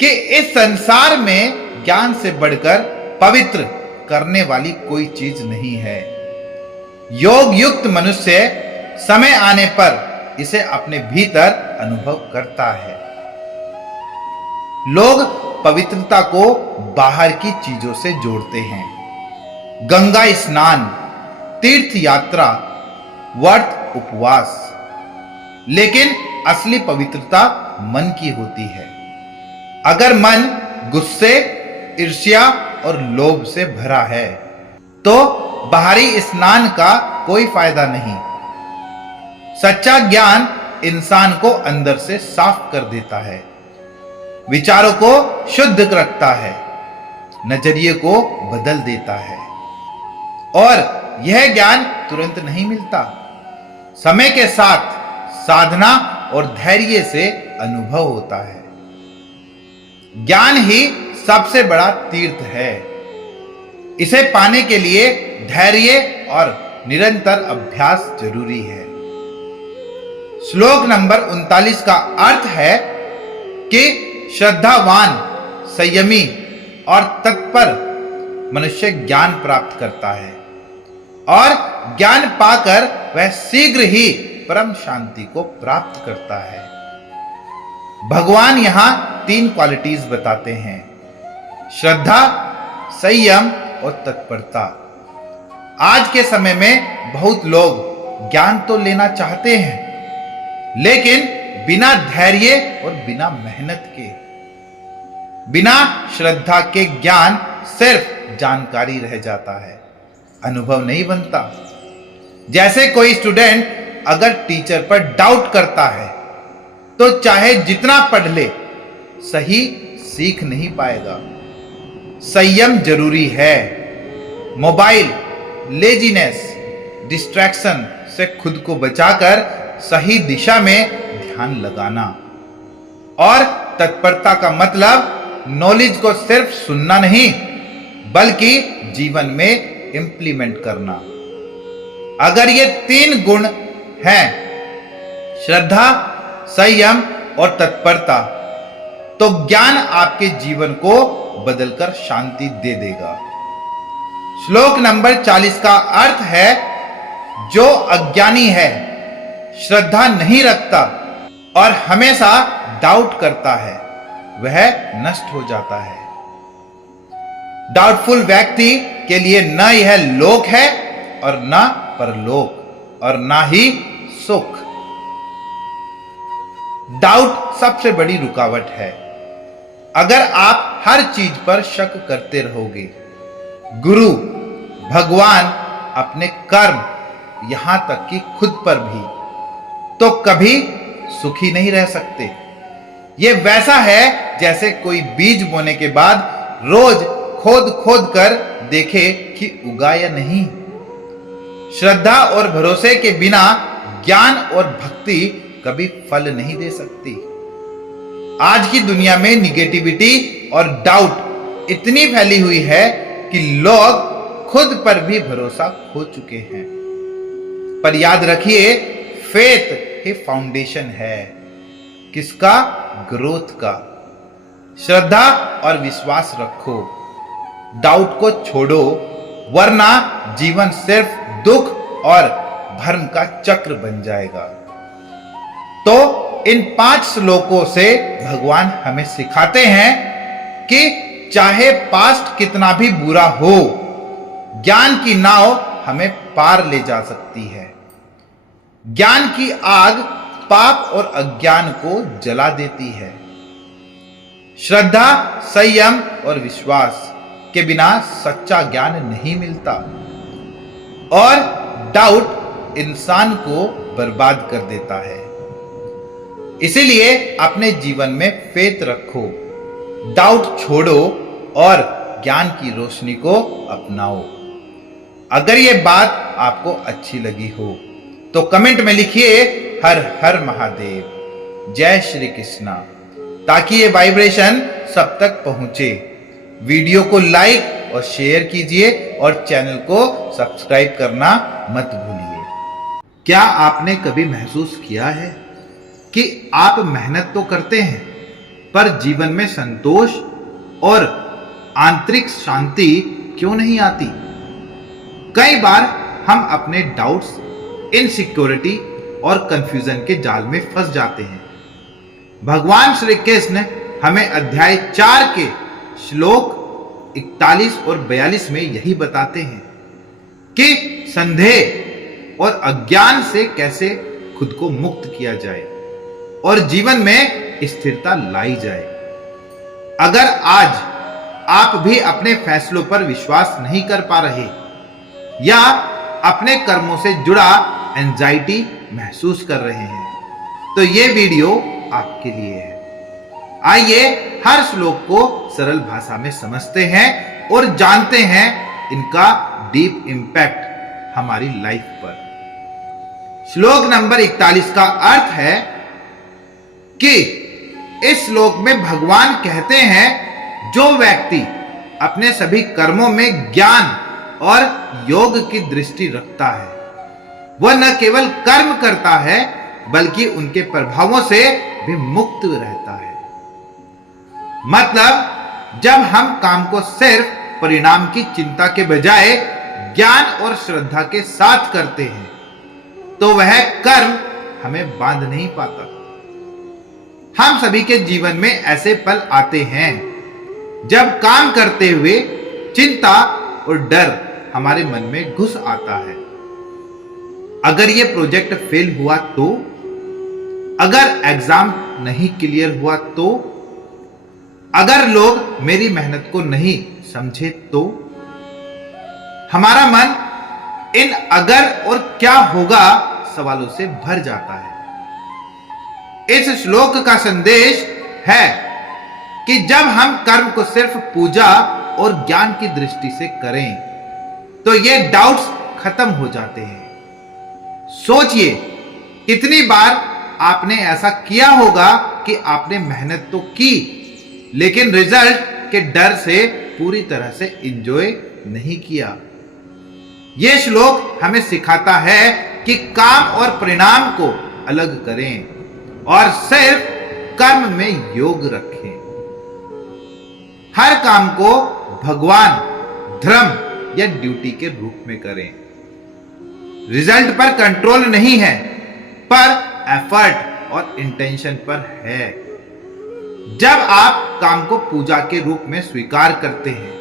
कि इस संसार में ज्ञान से बढ़कर पवित्र करने वाली कोई चीज नहीं है। योग युक्त मनुष्य समय आने पर इसे अपने भीतर अनुभव करता है। लोग पवित्रता को बाहर की चीजों से जोड़ते हैं। गंगा स्नान, तीर्थ यात्रा, व्रत, उपवास, लेकिन असली पवित्रता मन की होती है। अगर मन गुस्से, ईर्ष्या और लोभ से भरा है तो बाहरी स्नान का कोई फायदा नहीं। सच्चा ज्ञान इंसान को अंदर से साफ कर देता है, विचारों को शुद्ध रखता है, नजरिए को बदल देता है। और यह ज्ञान तुरंत नहीं मिलता, समय के साथ साधना और धैर्य से अनुभव होता है। ज्ञान ही सबसे बड़ा तीर्थ है। इसे पाने के लिए धैर्य और निरंतर अभ्यास जरूरी है। श्लोक नंबर 39 का अर्थ है कि श्रद्धावान, संयमी और तत्पर मनुष्य ज्ञान प्राप्त करता है और ज्ञान पाकर वह शीघ्र ही परम शांति को प्राप्त करता है। भगवान यहां 3 क्वालिटीज बताते हैं: श्रद्धा, संयम और तत्परता। आज के समय में बहुत लोग ज्ञान तो लेना चाहते हैं, लेकिन बिना धैर्य और बिना मेहनत के। बिना श्रद्धा के ज्ञान सिर्फ जानकारी रह जाता है, अनुभव नहीं बनता। जैसे कोई स्टूडेंट अगर टीचर पर डाउट करता है तो चाहे जितना पढ़ ले, सही सीख नहीं पाएगा। संयम जरूरी है। मोबाइल, लेजीनेस, डिस्ट्रैक्शन से खुद को बचाकर सही दिशा में ध्यान लगाना। और तत्परता का मतलब नॉलेज को सिर्फ सुनना नहीं, बल्कि जीवन में इंप्लीमेंट करना। अगर ये 3 गुण हैं, श्रद्धा, संयम और तत्परता, तो ज्ञान आपके जीवन को बदलकर शांति दे देगा। श्लोक नंबर 40 का अर्थ है, जो अज्ञानी है, श्रद्धा नहीं रखता और हमेशा डाउट करता है, वह नष्ट हो जाता है। डाउटफुल व्यक्ति के लिए न यह लोक है और न परलोक और न ही सुख। डाउट सबसे बड़ी रुकावट है। अगर आप हर चीज पर शक करते रहोगे, गुरु, भगवान, अपने कर्म, यहां तक कि खुद पर भी, तो कभी सुखी नहीं रह सकते। यह वैसा है जैसे कोई बीज बोने के बाद रोज खोद खोद कर देखे कि उगा या नहीं। श्रद्धा और भरोसे के बिना ज्ञान और भक्ति कभी फल नहीं दे सकती। आज की दुनिया में निगेटिविटी और डाउट इतनी फैली हुई है कि लोग खुद पर भी भरोसा खो चुके हैं। पर याद रखिए, फेथ ही फाउंडेशन है। किसका? ग्रोथ का। श्रद्धा और विश्वास रखो, डाउट को छोड़ो, वरना जीवन सिर्फ दुख और भ्रम का चक्र बन जाएगा। तो इन 5 श्लोकों से भगवान हमें सिखाते हैं कि चाहे पास्ट कितना भी बुरा हो, ज्ञान की नाव हमें पार ले जा सकती है। ज्ञान की आग पाप और अज्ञान को जला देती है। श्रद्धा, संयम और विश्वास के बिना सच्चा ज्ञान नहीं मिलता, और डाउट इंसान को बर्बाद कर देता है। इसीलिए अपने जीवन में फेथ रखो, डाउट छोड़ो और ज्ञान की रोशनी को अपनाओ। अगर ये बात आपको अच्छी लगी हो तो कमेंट में लिखिए हर हर महादेव, जय श्री कृष्णा, ताकि ये वाइब्रेशन सब तक पहुंचे। वीडियो को लाइक और शेयर कीजिए और चैनल को सब्सक्राइब करना मत भूलिए। क्या आपने कभी महसूस किया है कि आप मेहनत तो करते हैं पर जीवन में संतोष और आंतरिक शांति क्यों नहीं आती? कई बार हम अपने डाउट्स, इनसिक्योरिटी और कंफ्यूजन के जाल में फंस जाते हैं। भगवान श्री कृष्ण हमें अध्याय 4 के श्लोक 41 और 42 में यही बताते हैं कि संदेह और अज्ञान से कैसे खुद को मुक्त किया जाए और जीवन में स्थिरता लाई जाए। अगर आज आप भी अपने फैसलों पर विश्वास नहीं कर पा रहे या अपने कर्मों से जुड़ा एंजाइटी महसूस कर रहे हैं, तो ये वीडियो आपके लिए है। आइए हर श्लोक को सरल भाषा में समझते हैं और जानते हैं इनका डीप इंपैक्ट हमारी लाइफ पर। श्लोक नंबर 41 का अर्थ है कि इस श्लोक में भगवान कहते हैं, जो व्यक्ति अपने सभी कर्मों में ज्ञान और योग की दृष्टि रखता है, वह न केवल कर्म करता है बल्कि उनके प्रभावों से भी मुक्त रहता है। मतलब जब हम काम को सिर्फ परिणाम की चिंता के बजाय ज्ञान और श्रद्धा के साथ करते हैं, तो वह कर्म हमें बांध नहीं पाता। हम सभी के जीवन में ऐसे पल आते हैं जब काम करते हुए चिंता और डर हमारे मन में घुस आता है। अगर ये प्रोजेक्ट फेल हुआ तो, अगर एग्जाम नहीं क्लियर हुआ तो, अगर लोग मेरी मेहनत को नहीं समझे तो, हमारा मन इन अगर और क्या होगा सवालों से भर जाता है। इस श्लोक का संदेश है कि जब हम कर्म को सिर्फ पूजा और ज्ञान की दृष्टि से करें तो ये डाउट्स खत्म हो जाते हैं। सोचिए, कितनी बार आपने ऐसा किया होगा कि आपने मेहनत तो की लेकिन रिजल्ट के डर से पूरी तरह से एंजॉय नहीं किया। यह श्लोक हमें सिखाता है कि काम और परिणाम को अलग करें और सिर्फ कर्म में योग रखें। हर काम को भगवान, धर्म या ड्यूटी के रूप में करें। रिजल्ट पर कंट्रोल नहीं है, पर एफर्ट और इंटेंशन पर है। जब आप काम को पूजा के रूप में स्वीकार करते हैं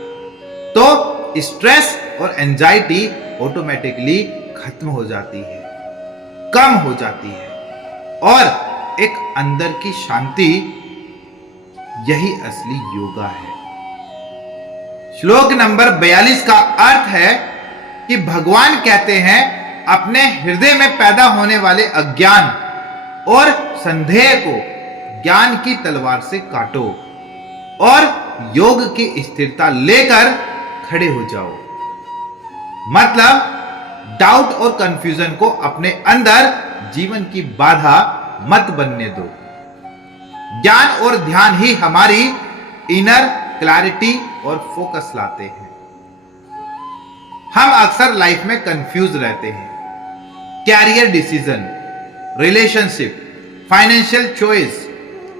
तो स्ट्रेस और एंजाइटी ऑटोमेटिकली खत्म हो जाती है, कम हो जाती है और एक अंदर की शांति, यही असली योगा है। श्लोक नंबर 42 का अर्थ है कि भगवान कहते हैं, अपने हृदय में पैदा होने वाले अज्ञान और संदेह को ज्ञान की तलवार से काटो और योग की स्थिरता लेकर खड़े हो जाओ। मतलब डाउट और कंफ्यूजन को अपने अंदर जीवन की बाधा मत बनने दो। ज्ञान और ध्यान ही हमारी इनर क्लैरिटी और फोकस लाते हैं। हम अक्सर लाइफ में कंफ्यूज रहते हैं। Career decision, relationship, financial choice,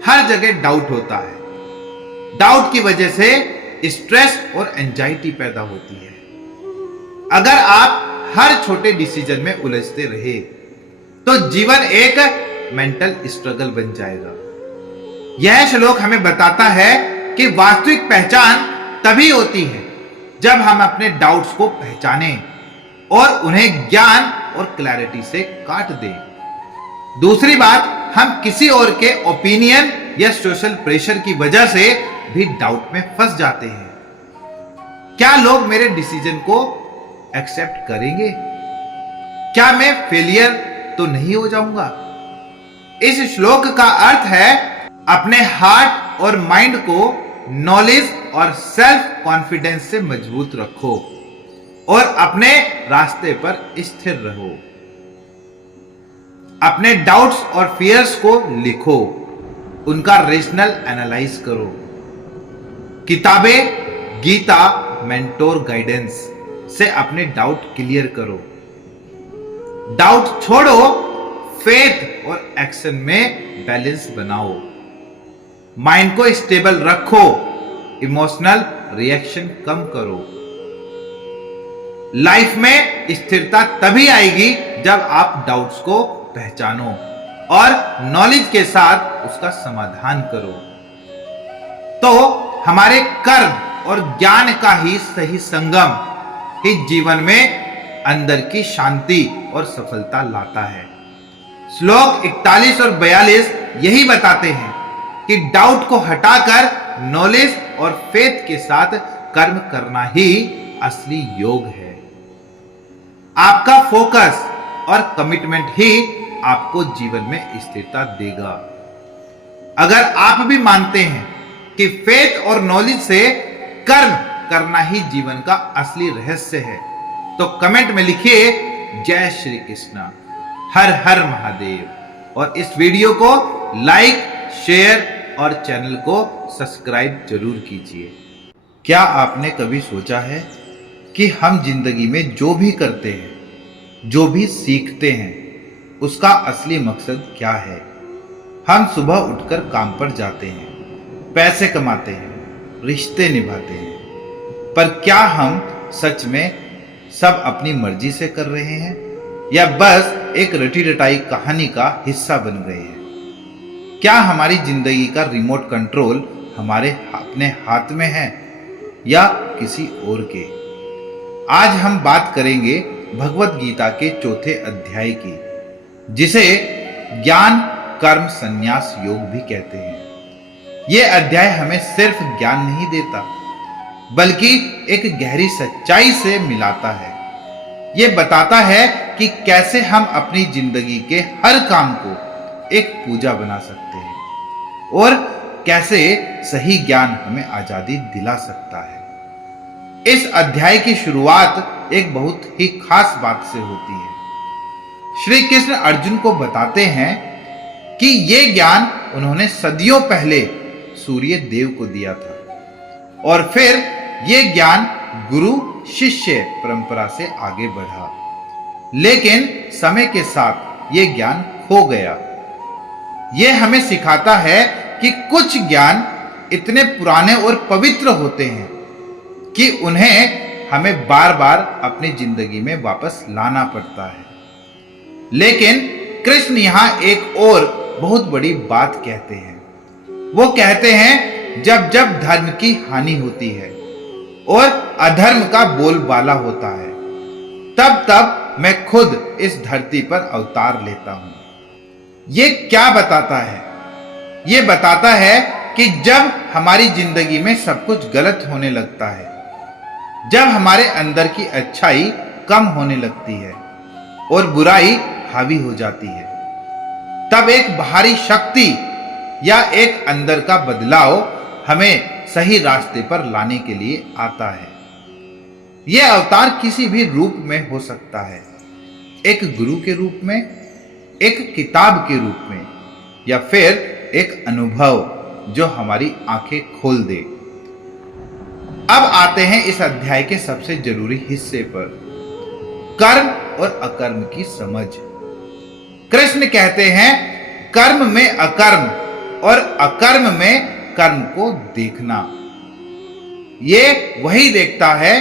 हर जगह डाउट होता है। डाउट की वजह से स्ट्रेस और एंजाइटी पैदा होती है। अगर आप हर छोटे डिसीजन में उलझते रहे तो जीवन एक मेंटल स्ट्रगल बन जाएगा। यह श्लोक हमें बताता है कि वास्तविक पहचान तभी होती है जब हम अपने डाउट्स को पहचानें और उन्हें ज्ञान और क्लैरिटी से काट दें। दूसरी बात, हम किसी और के ओपिनियन या सोशल प्रेशर की वजह से भी डाउट में फंस जाते हैं। क्या लोग मेरे डिसीजन को एक्सेप्ट करेंगे? क्या मैं फेलियर तो नहीं हो जाऊंगा? इस श्लोक का अर्थ है अपने हार्ट और माइंड को नॉलेज और सेल्फ कॉन्फिडेंस से मजबूत रखो और अपने रास्ते पर स्थिर रहो। अपने डाउट्स और फियर्स को लिखो, उनका रेशनल एनालाइज करो। किताबें, गीता, मेंटोर गाइडेंस से अपने डाउट क्लियर करो। डाउट छोड़ो, फेथ और एक्शन में बैलेंस बनाओ। माइंड को स्टेबल रखो, इमोशनल रिएक्शन कम करो। लाइफ में स्थिरता तभी आएगी जब आप डाउट्स को पहचानो और नॉलेज के साथ उसका समाधान करो। तो हमारे कर्म और ज्ञान का ही सही संगम ही जीवन में अंदर की शांति और सफलता लाता है। श्लोक 41 और 42 यही बताते हैं कि डाउट को हटाकर नॉलेज और फेथ के साथ कर्म करना ही असली योग है। आपका फोकस और कमिटमेंट ही आपको जीवन में स्थिरता देगा। अगर आप भी मानते हैं कि फेथ और नॉलेज से कर्म करना ही जीवन का असली रहस्य है, तो कमेंट में लिखिए जय श्री कृष्णा, हर हर महादेव। और इस वीडियो को लाइक, शेयर और चैनल को सब्सक्राइब जरूर कीजिए। क्या आपने कभी सोचा है कि हम जिंदगी में जो भी करते हैं, जो भी सीखते हैं, उसका असली मकसद क्या है? हम सुबह उठकर काम पर जाते हैं, पैसे कमाते हैं, रिश्ते निभाते हैं, पर क्या हम सच में सब अपनी मर्जी से कर रहे हैं या बस एक रटी रटाई कहानी का हिस्सा बन गए हैं? क्या हमारी जिंदगी का रिमोट कंट्रोल हमारे अपने हाथ में है या किसी और के? आज हम बात करेंगे भगवत गीता के 4थे अध्याय की, जिसे ज्ञान कर्म संन्यास योग भी कहते हैं। यह अध्याय हमें सिर्फ ज्ञान नहीं देता, बल्कि एक गहरी सच्चाई से मिलाता है। यह बताता है कि कैसे हम अपनी जिंदगी के हर काम को एक पूजा बना सकते हैं और कैसे सही ज्ञान हमें आजादी दिला सकता है। इस अध्याय की शुरुआत एक बहुत ही खास बात से होती है। श्री कृष्ण अर्जुन को बताते हैं कि यह ज्ञान उन्होंने सदियों पहले सूर्य देव को दिया था और फिर यह ज्ञान गुरु शिष्य परंपरा से आगे बढ़ा, लेकिन समय के साथ यह ज्ञान खो गया। यह हमें सिखाता है कि कुछ ज्ञान इतने पुराने और पवित्र होते हैं कि उन्हें हमें बार बार अपनी जिंदगी में वापस लाना पड़ता है। लेकिन कृष्ण यहां एक और बहुत बड़ी बात कहते हैं। वो कहते हैं जब जब धर्म की हानि होती है और अधर्म का बोलबाला होता है, तब तब मैं खुद इस धरती पर अवतार लेता हूं। ये क्या बताता है? ये बताता है कि जब हमारी जिंदगी में सब कुछ गलत होने लगता है, जब हमारे अंदर की अच्छाई कम होने लगती है और बुराई हावी हो जाती है, तब एक बाहरी शक्ति या एक अंदर का बदलाव हमें सही रास्ते पर लाने के लिए आता है। यह अवतार किसी भी रूप में हो सकता है, एक गुरु के रूप में, एक किताब के रूप में या फिर एक अनुभव जो हमारी आंखें खोल दे। अब आते हैं इस अध्याय के सबसे जरूरी हिस्से पर, कर्म और अकर्म की समझ। कृष्ण कहते हैं कर्म में अकर्म और अकर्म में कर्म को देखना। ये वही देखता है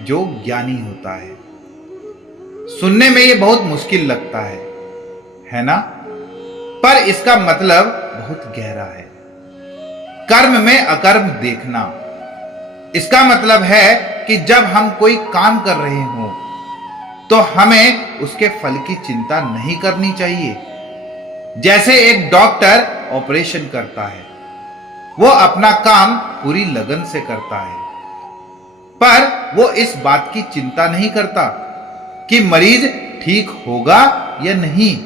जो ज्ञानी होता है। सुनने में ये बहुत मुश्किल लगता है ना? पर इसका मतलब बहुत गहरा है। कर्म में अकर्म देखना, इसका मतलब है कि जब हम कोई काम कर रहे हो तो हमें उसके फल की चिंता नहीं करनी चाहिए। जैसे एक डॉक्टर ऑपरेशन करता है, वो अपना काम पूरी लगन से करता है, पर वो इस बात की चिंता नहीं करता कि मरीज ठीक होगा या नहीं।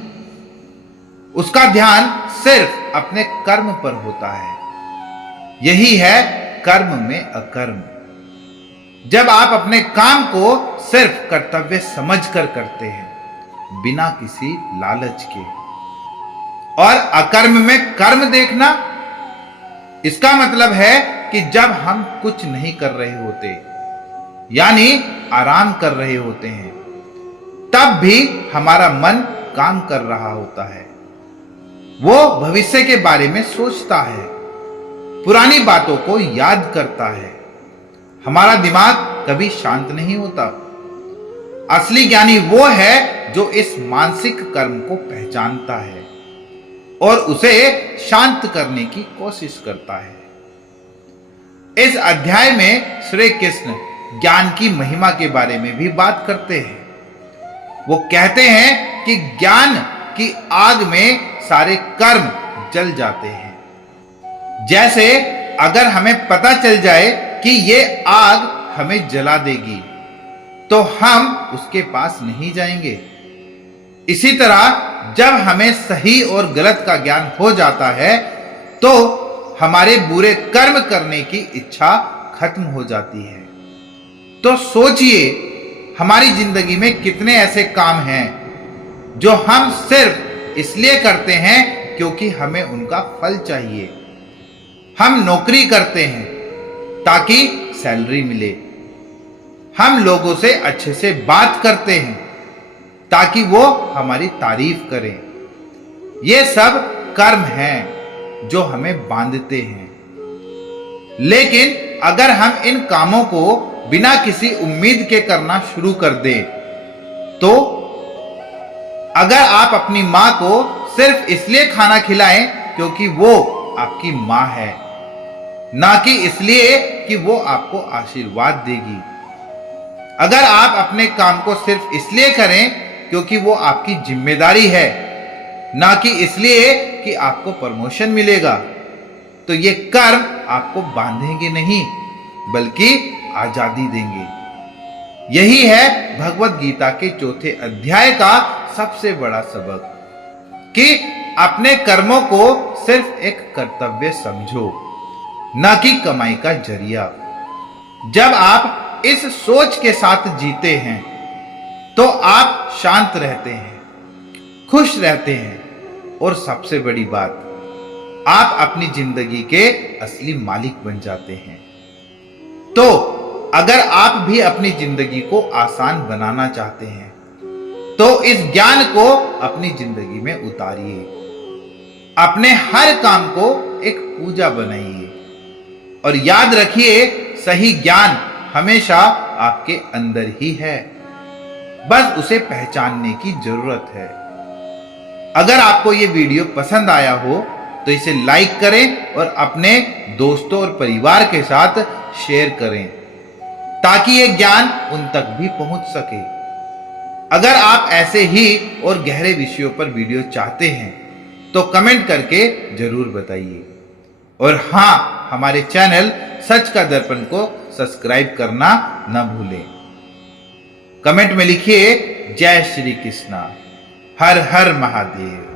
उसका ध्यान सिर्फ अपने कर्म पर होता है। यही है कर्म में अकर्म। जब आप अपने काम को सिर्फ कर्तव्य समझकर करते हैं, बिना किसी लालच के। और अकर्म में कर्म देखना, इसका मतलब है कि जब हम कुछ नहीं कर रहे होते, यानी आराम कर रहे होते हैं, तब भी हमारा मन काम कर रहा होता है। वो भविष्य के बारे में सोचता है, पुरानी बातों को याद करता है। हमारा दिमाग कभी शांत नहीं होता। असली ज्ञानी वो है जो इस मानसिक कर्म को पहचानता है और उसे शांत करने की कोशिश करता है। इस अध्याय में श्री कृष्ण ज्ञान की महिमा के बारे में भी बात करते हैं। वो कहते हैं कि ज्ञान की आग में सारे कर्म जल जाते हैं। जैसे अगर हमें पता चल जाए कि ये आग हमें जला देगी, तो हम उसके पास नहीं जाएंगे। इसी तरह जब हमें सही और गलत का ज्ञान हो जाता है, तो हमारे बुरे कर्म करने की इच्छा खत्म हो जाती है। तो सोचिए, हमारी जिंदगी में कितने ऐसे काम हैं जो हम सिर्फ इसलिए करते हैं क्योंकि हमें उनका फल चाहिए। हम नौकरी करते हैं ताकि सैलरी मिले। हम लोगों से अच्छे से बात करते हैं ताकि वो हमारी तारीफ करें। ये सब कर्म हैं जो हमें बांधते हैं। लेकिन अगर हम इन कामों को बिना किसी उम्मीद के करना शुरू कर दें, तो अगर आप अपनी मां को सिर्फ इसलिए खाना खिलाएं क्योंकि वो आपकी मां है, ना कि इसलिए कि वो आपको आशीर्वाद देगी। अगर आप अपने काम को सिर्फ इसलिए करें क्योंकि वो आपकी जिम्मेदारी है, ना कि इसलिए कि आपको प्रमोशन मिलेगा, तो ये कर्म आपको बांधेंगे नहीं बल्कि आजादी देंगे। यही है भगवत गीता के 4थे अध्याय का सबसे बड़ा सबक, कि अपने कर्मों को सिर्फ एक कर्तव्य समझो, न कि कमाई का जरिया। जब आप इस सोच के साथ जीते हैं तो आप शांत रहते हैं, खुश रहते हैं और सबसे बड़ी बात, आप अपनी जिंदगी के असली मालिक बन जाते हैं। तो अगर आप भी अपनी जिंदगी को आसान बनाना चाहते हैं तो इस ज्ञान को अपनी जिंदगी में उतारिए। अपने हर काम को एक पूजा बनाइए और याद रखिए, सही ज्ञान हमेशा आपके अंदर ही है, बस उसे पहचानने की जरूरत है। अगर आपको ये वीडियो पसंद आया हो तो इसे लाइक करें और अपने दोस्तों और परिवार के साथ शेयर करें ताकि ये ज्ञान उन तक भी पहुंच सके। अगर आप ऐसे ही और गहरे विषयों पर वीडियो चाहते हैं तो कमेंट करके जरूर बताइए। और हाँ, हमारे चैनल सच का दर्पण को सब्सक्राइब करना न भूलें। कमेंट में लिखिए जय श्री कृष्णा, हर हर महादेव।